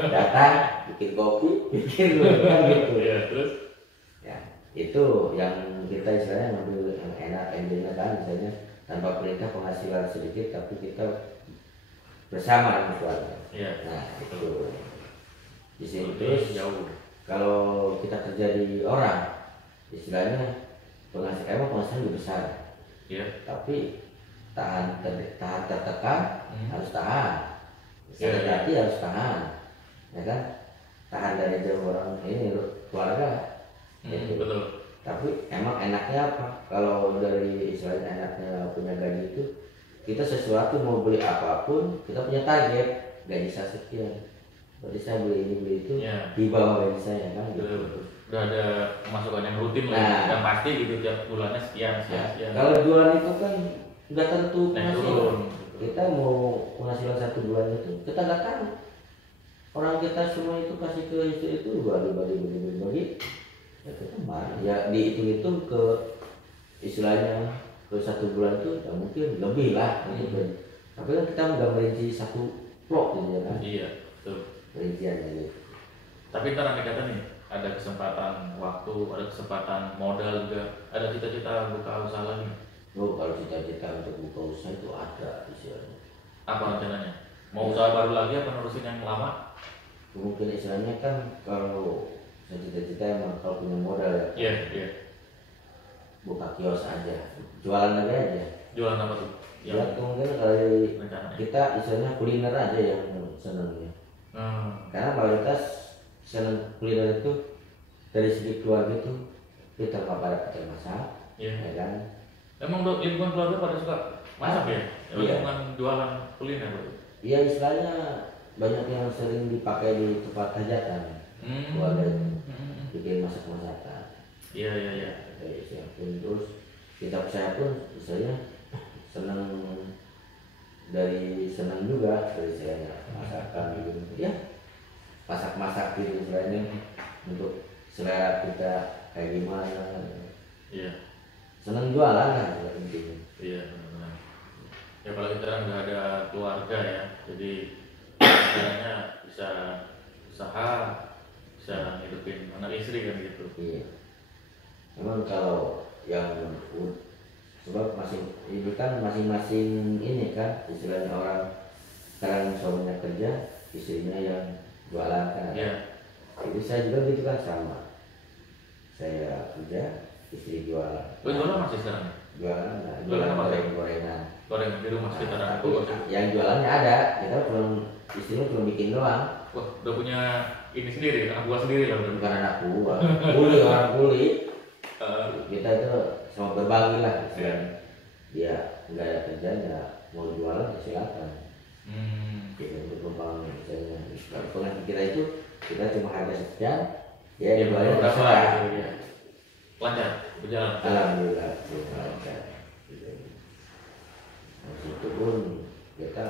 Datang, bikin kopi, bikin kan gitu. Terus? Ya, itu yang kita istilahnya ngambil yang enak, endingnya kan misalnya tanpa perintah penghasilan sedikit, tapi kita bersama dengan keluarga. Nah itu. Di sini terus jauh. Kalau kita kerja di orang, istilahnya penghasilan lebih besar. Tapi tahan tertekan harus tahan. Sakit hati harus tahan, ya kan? Tahan dari jauh orang ini keluarga. Betul. Tapi emang enaknya apa? Kalau dari istilahnya enaknya punya gaji itu, kita sesuatu mau beli apapun kita punya target gaji saya sekian. Berarti saya beli ini beli itu di bawah gaji saya kan gitu. Udah ada pemasukan yang rutin lah, yang pasti gitu tiap bulannya sekian. Kalau jualan itu kan nggak tentu penghasilan. Kita mau penghasilan 1 bulan itu kita nggak tahu. Orang kita semua itu kasih ke istri itu bagi. Ya kita mana? Ya dihitung-hitung ke istilahnya ke 1 bulan itu ya mungkin lebih lah. Tapi kan kita nggak merinci satu plot gitu ya kan? Iya, betul. Rinciannya gitu. Tapi ntar andai kata nih ada kesempatan waktu, ada kesempatan modal juga, ada cita-cita buka usaha lagi. Kalau cita-cita untuk buka usaha itu ada istilahnya. Apa rencananya? Mau usaha baru lagi apa nerusin yang lama? Mungkin istilahnya kan kalau cita-cita emang kalau punya modal ya. Iya. Buka kios aja, jualan lagi aja. Jualan apa tuh? Ya kemungkinan kalau kita istilahnya kuliner aja yang senangnya. Karena mayoritas senang kuliner itu dari segi keluarga itu kita nggak pada kita masak, Iya. ya kan? Emang lingkungan keluarga pada suka masak ya? Iya. Lingkungan jualan kuliner. Iya, istilahnya banyak yang sering dipakai di tempat hajatan keluarga itu bikin masak-masakan. Iya. Kayak siapin terus saya pun misalnya senang senang juga dari saya masakan gitu ya, masak gitu istilahnya untuk selera kita kayak gimana. Iya. Senang jualan lah intinya. Iya benar. Ya apalagi sekarang nggak ada keluarga ya, jadi caranya bisa usaha, bisa hidupin anak istri kan gitu. Iya. Memang kalau yang sebab ini kan masing-masing ini kan istilahnya orang sekarang suaminya kerja, istrinya yang jualan kan. Iya. Jadi saya juga gitu kan sama. Saya kerja, istri jualan. Jualan masih sekarang? Jualan apa? Gorengan. Goreng di rumah sekitaran aku. Yang jualannya ada, kita istrinya cuma bikin doang. Wah, udah punya ini sendiri, anak buah sendiri lah. Bukan anak buah, orang kuli. Kita itu sama berbagi lah istilahnya. Dia nggak ada kerjanya, mau jualan ya silakan. Kita untuk membangun misalnya. Kalau penghasilan kita itu kita cuma harga sekian, ya dibayar terserah. Lancar, berjalan. Alhamdulillah, lancar. Itu pun kita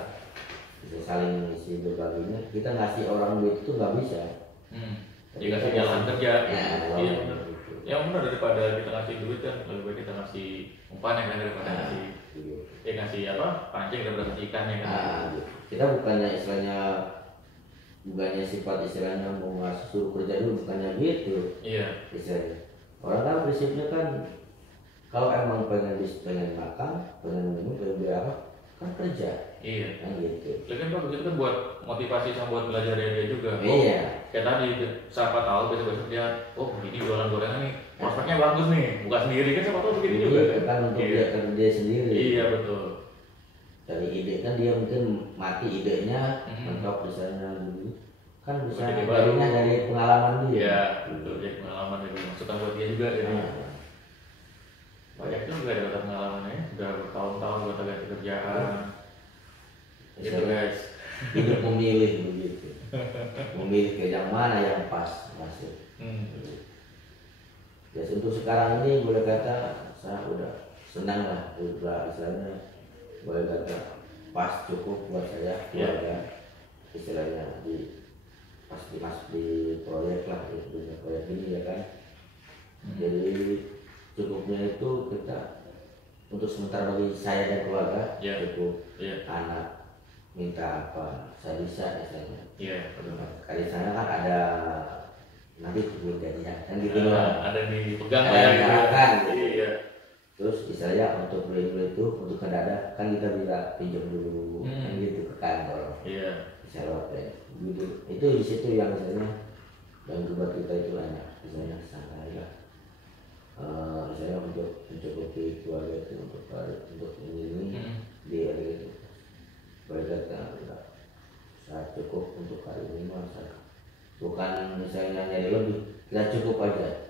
bisa saling isi berbaginya. Kita ngasih orang duit itu nggak bisa. Dikasih jalan kerja. Iya benar. Ya benar, daripada kita ngasih duit kan lebih baik kita ngasih umpan kan daripada ngasih apa pancing daripada ngasih ikannya kan. Kita bukannya sifat istilahnya mau ngasih suruh kerja dulu, bukannya gitu. Iya. Istilahnya orang kan prinsipnya kan kalau emang pengen makan, pengen minum, pengen beli apa, kan kerja. Iya. Kan gitu. Lagian bagus itu kan buat motivasi sama buat belajar dia juga. Iya. Kayak tadi siapa tahu besok dia, ini jualan gorengan nih, prospeknya bagus nih, buka sendiri kan siapa tahu begitu juga kan untuk dia kerja sendiri. Iya betul. Dari ide kan dia mungkin mati idenya, mentok misalnya dulu kan bisa darinya dari pengalaman dia. Iya betul, jadi pengalaman itu masukan buat dia juga ya. Banyak juga ada pengalamannya, udah bertahun-tahun buat ganti kerjaan. Gitu guys. Hidup memilih begitu, memilih ke yang mana yang pas masuk. Ya untuk sekarang ini boleh kata saya udah senang lah, udah istilahnya boleh kata pas cukup buat saya keluarga. Istilahnya masuk di proyek lah, itu proyek ini ya kan. Jadi cukupnya itu kita untuk sementara bagi saya dan keluarga cukup. Anak minta apa saya bisa misalnya. Kali sana kan ada nanti belum jadinya kan gitu loh. Ada di pegang ya kan gitu. Terus misalnya untuk beli itu untuk kedada kan kita bisa pinjam dulu kan gitu ke kantor. Bisa lewat gitu. Itu di situ yang misalnya yang buat kita itu banyak misalnya santai lah. Misalnya untuk mencukupi keluarga itu untuk ini dia gitu. Berkata saya cukup untuk hari ini masa bukan misalnya nyari lebih, kita cukup aja.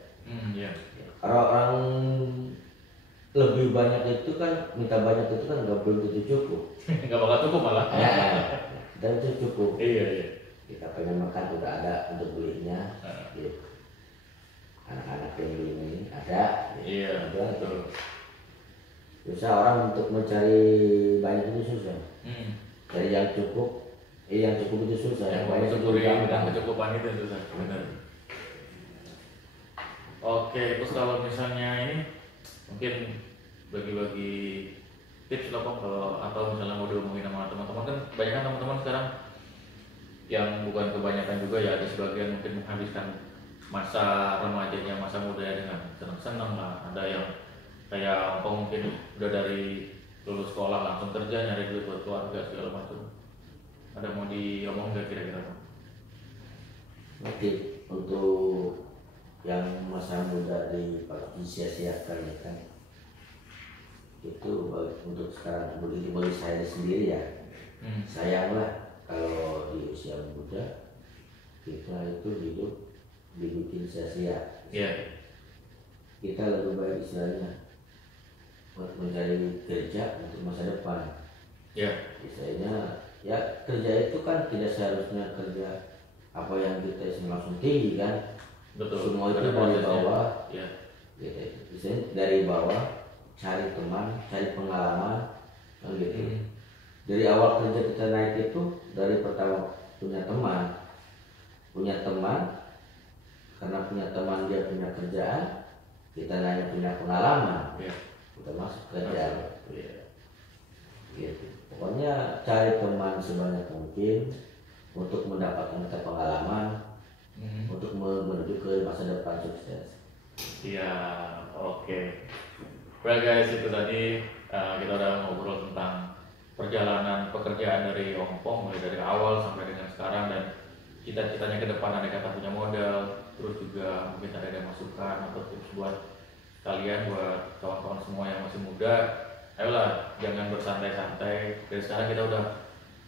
Kalau orang lebih banyak itu kan minta banyak itu kan nggak belum tentu cukup. Nggak bakal cukup malah. Dan itu cukup. Iya. Kita pengen makan udah ada untuk belinya. Gitu. Anak-anak yang beli ini ada. Iya. Betul. Susah orang untuk mencari banyak itu susah. Dari yang cukup itu susah. Yang banyak dengan kecukupan itu susah. Benar. Oke, terus kalau misalnya ini mungkin bagi-bagi tips kalau atau misalnya mau diomongin sama teman-teman kan banyak kan teman-teman sekarang yang bukan kebanyakan juga ya, ada sebagian mungkin menghabiskan masa remajanya, masa mudanya dengan senang-senang lah. Ada yang kayak mungkin udah dari lulus sekolah langsung kerja nyari duit buat keluarga segala macam. Ada mau diomong nggak kira-kira? Oke, untuk yang masa muda disia-siakan ya kan, itu untuk sekarang begitu bagi saya sendiri ya. Sayang lah kalau di usia muda kita itu hidup dibikin sia-sia. Iya. Kita lebih baik istilahnya mencari kerja untuk masa depan. Iya. Istilahnya ya kerja itu kan tidak seharusnya kerja apa yang kita langsung tinggi kan. Betul. Semua itu Ada dari prosesnya. bawah. Iya. Gitu. Istilahnya dari bawah cari teman, cari pengalaman, kan gitu. Dari awal kerja kita naik itu dari pertama punya teman, karena punya teman dia punya kerjaan, kita naik punya pengalaman, Iya. kita masuk kerja. Iya. Gitu. Pokoknya cari teman sebanyak mungkin untuk mendapatkan kita pengalaman, untuk menuju ke masa depan sukses. Iya, oke. Well guys, itu tadi kita udah ngobrol tentang perjalanan pekerjaan dari Ompong mulai dari awal sampai dengan sekarang, dan cita-citanya ke depan. Ada kata punya modal, terus juga mungkin ada masukan atau tips buat kalian, buat kawan-kawan semua yang masih muda. Ayolah, jangan bersantai-santai. Dari sekarang kita udah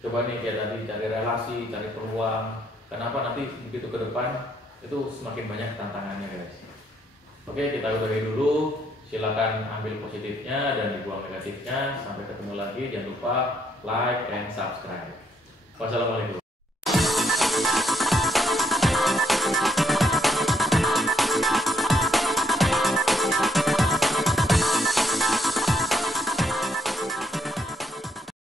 coba nih kayak tadi, cari relasi, cari peluang. Kenapa nanti begitu ke depan itu semakin banyak tantangannya guys. Oke, kita udahi dulu. Silakan ambil positifnya dan dibuang negatifnya. Sampai ketemu lagi. Jangan lupa like and subscribe. Wassalamualaikum.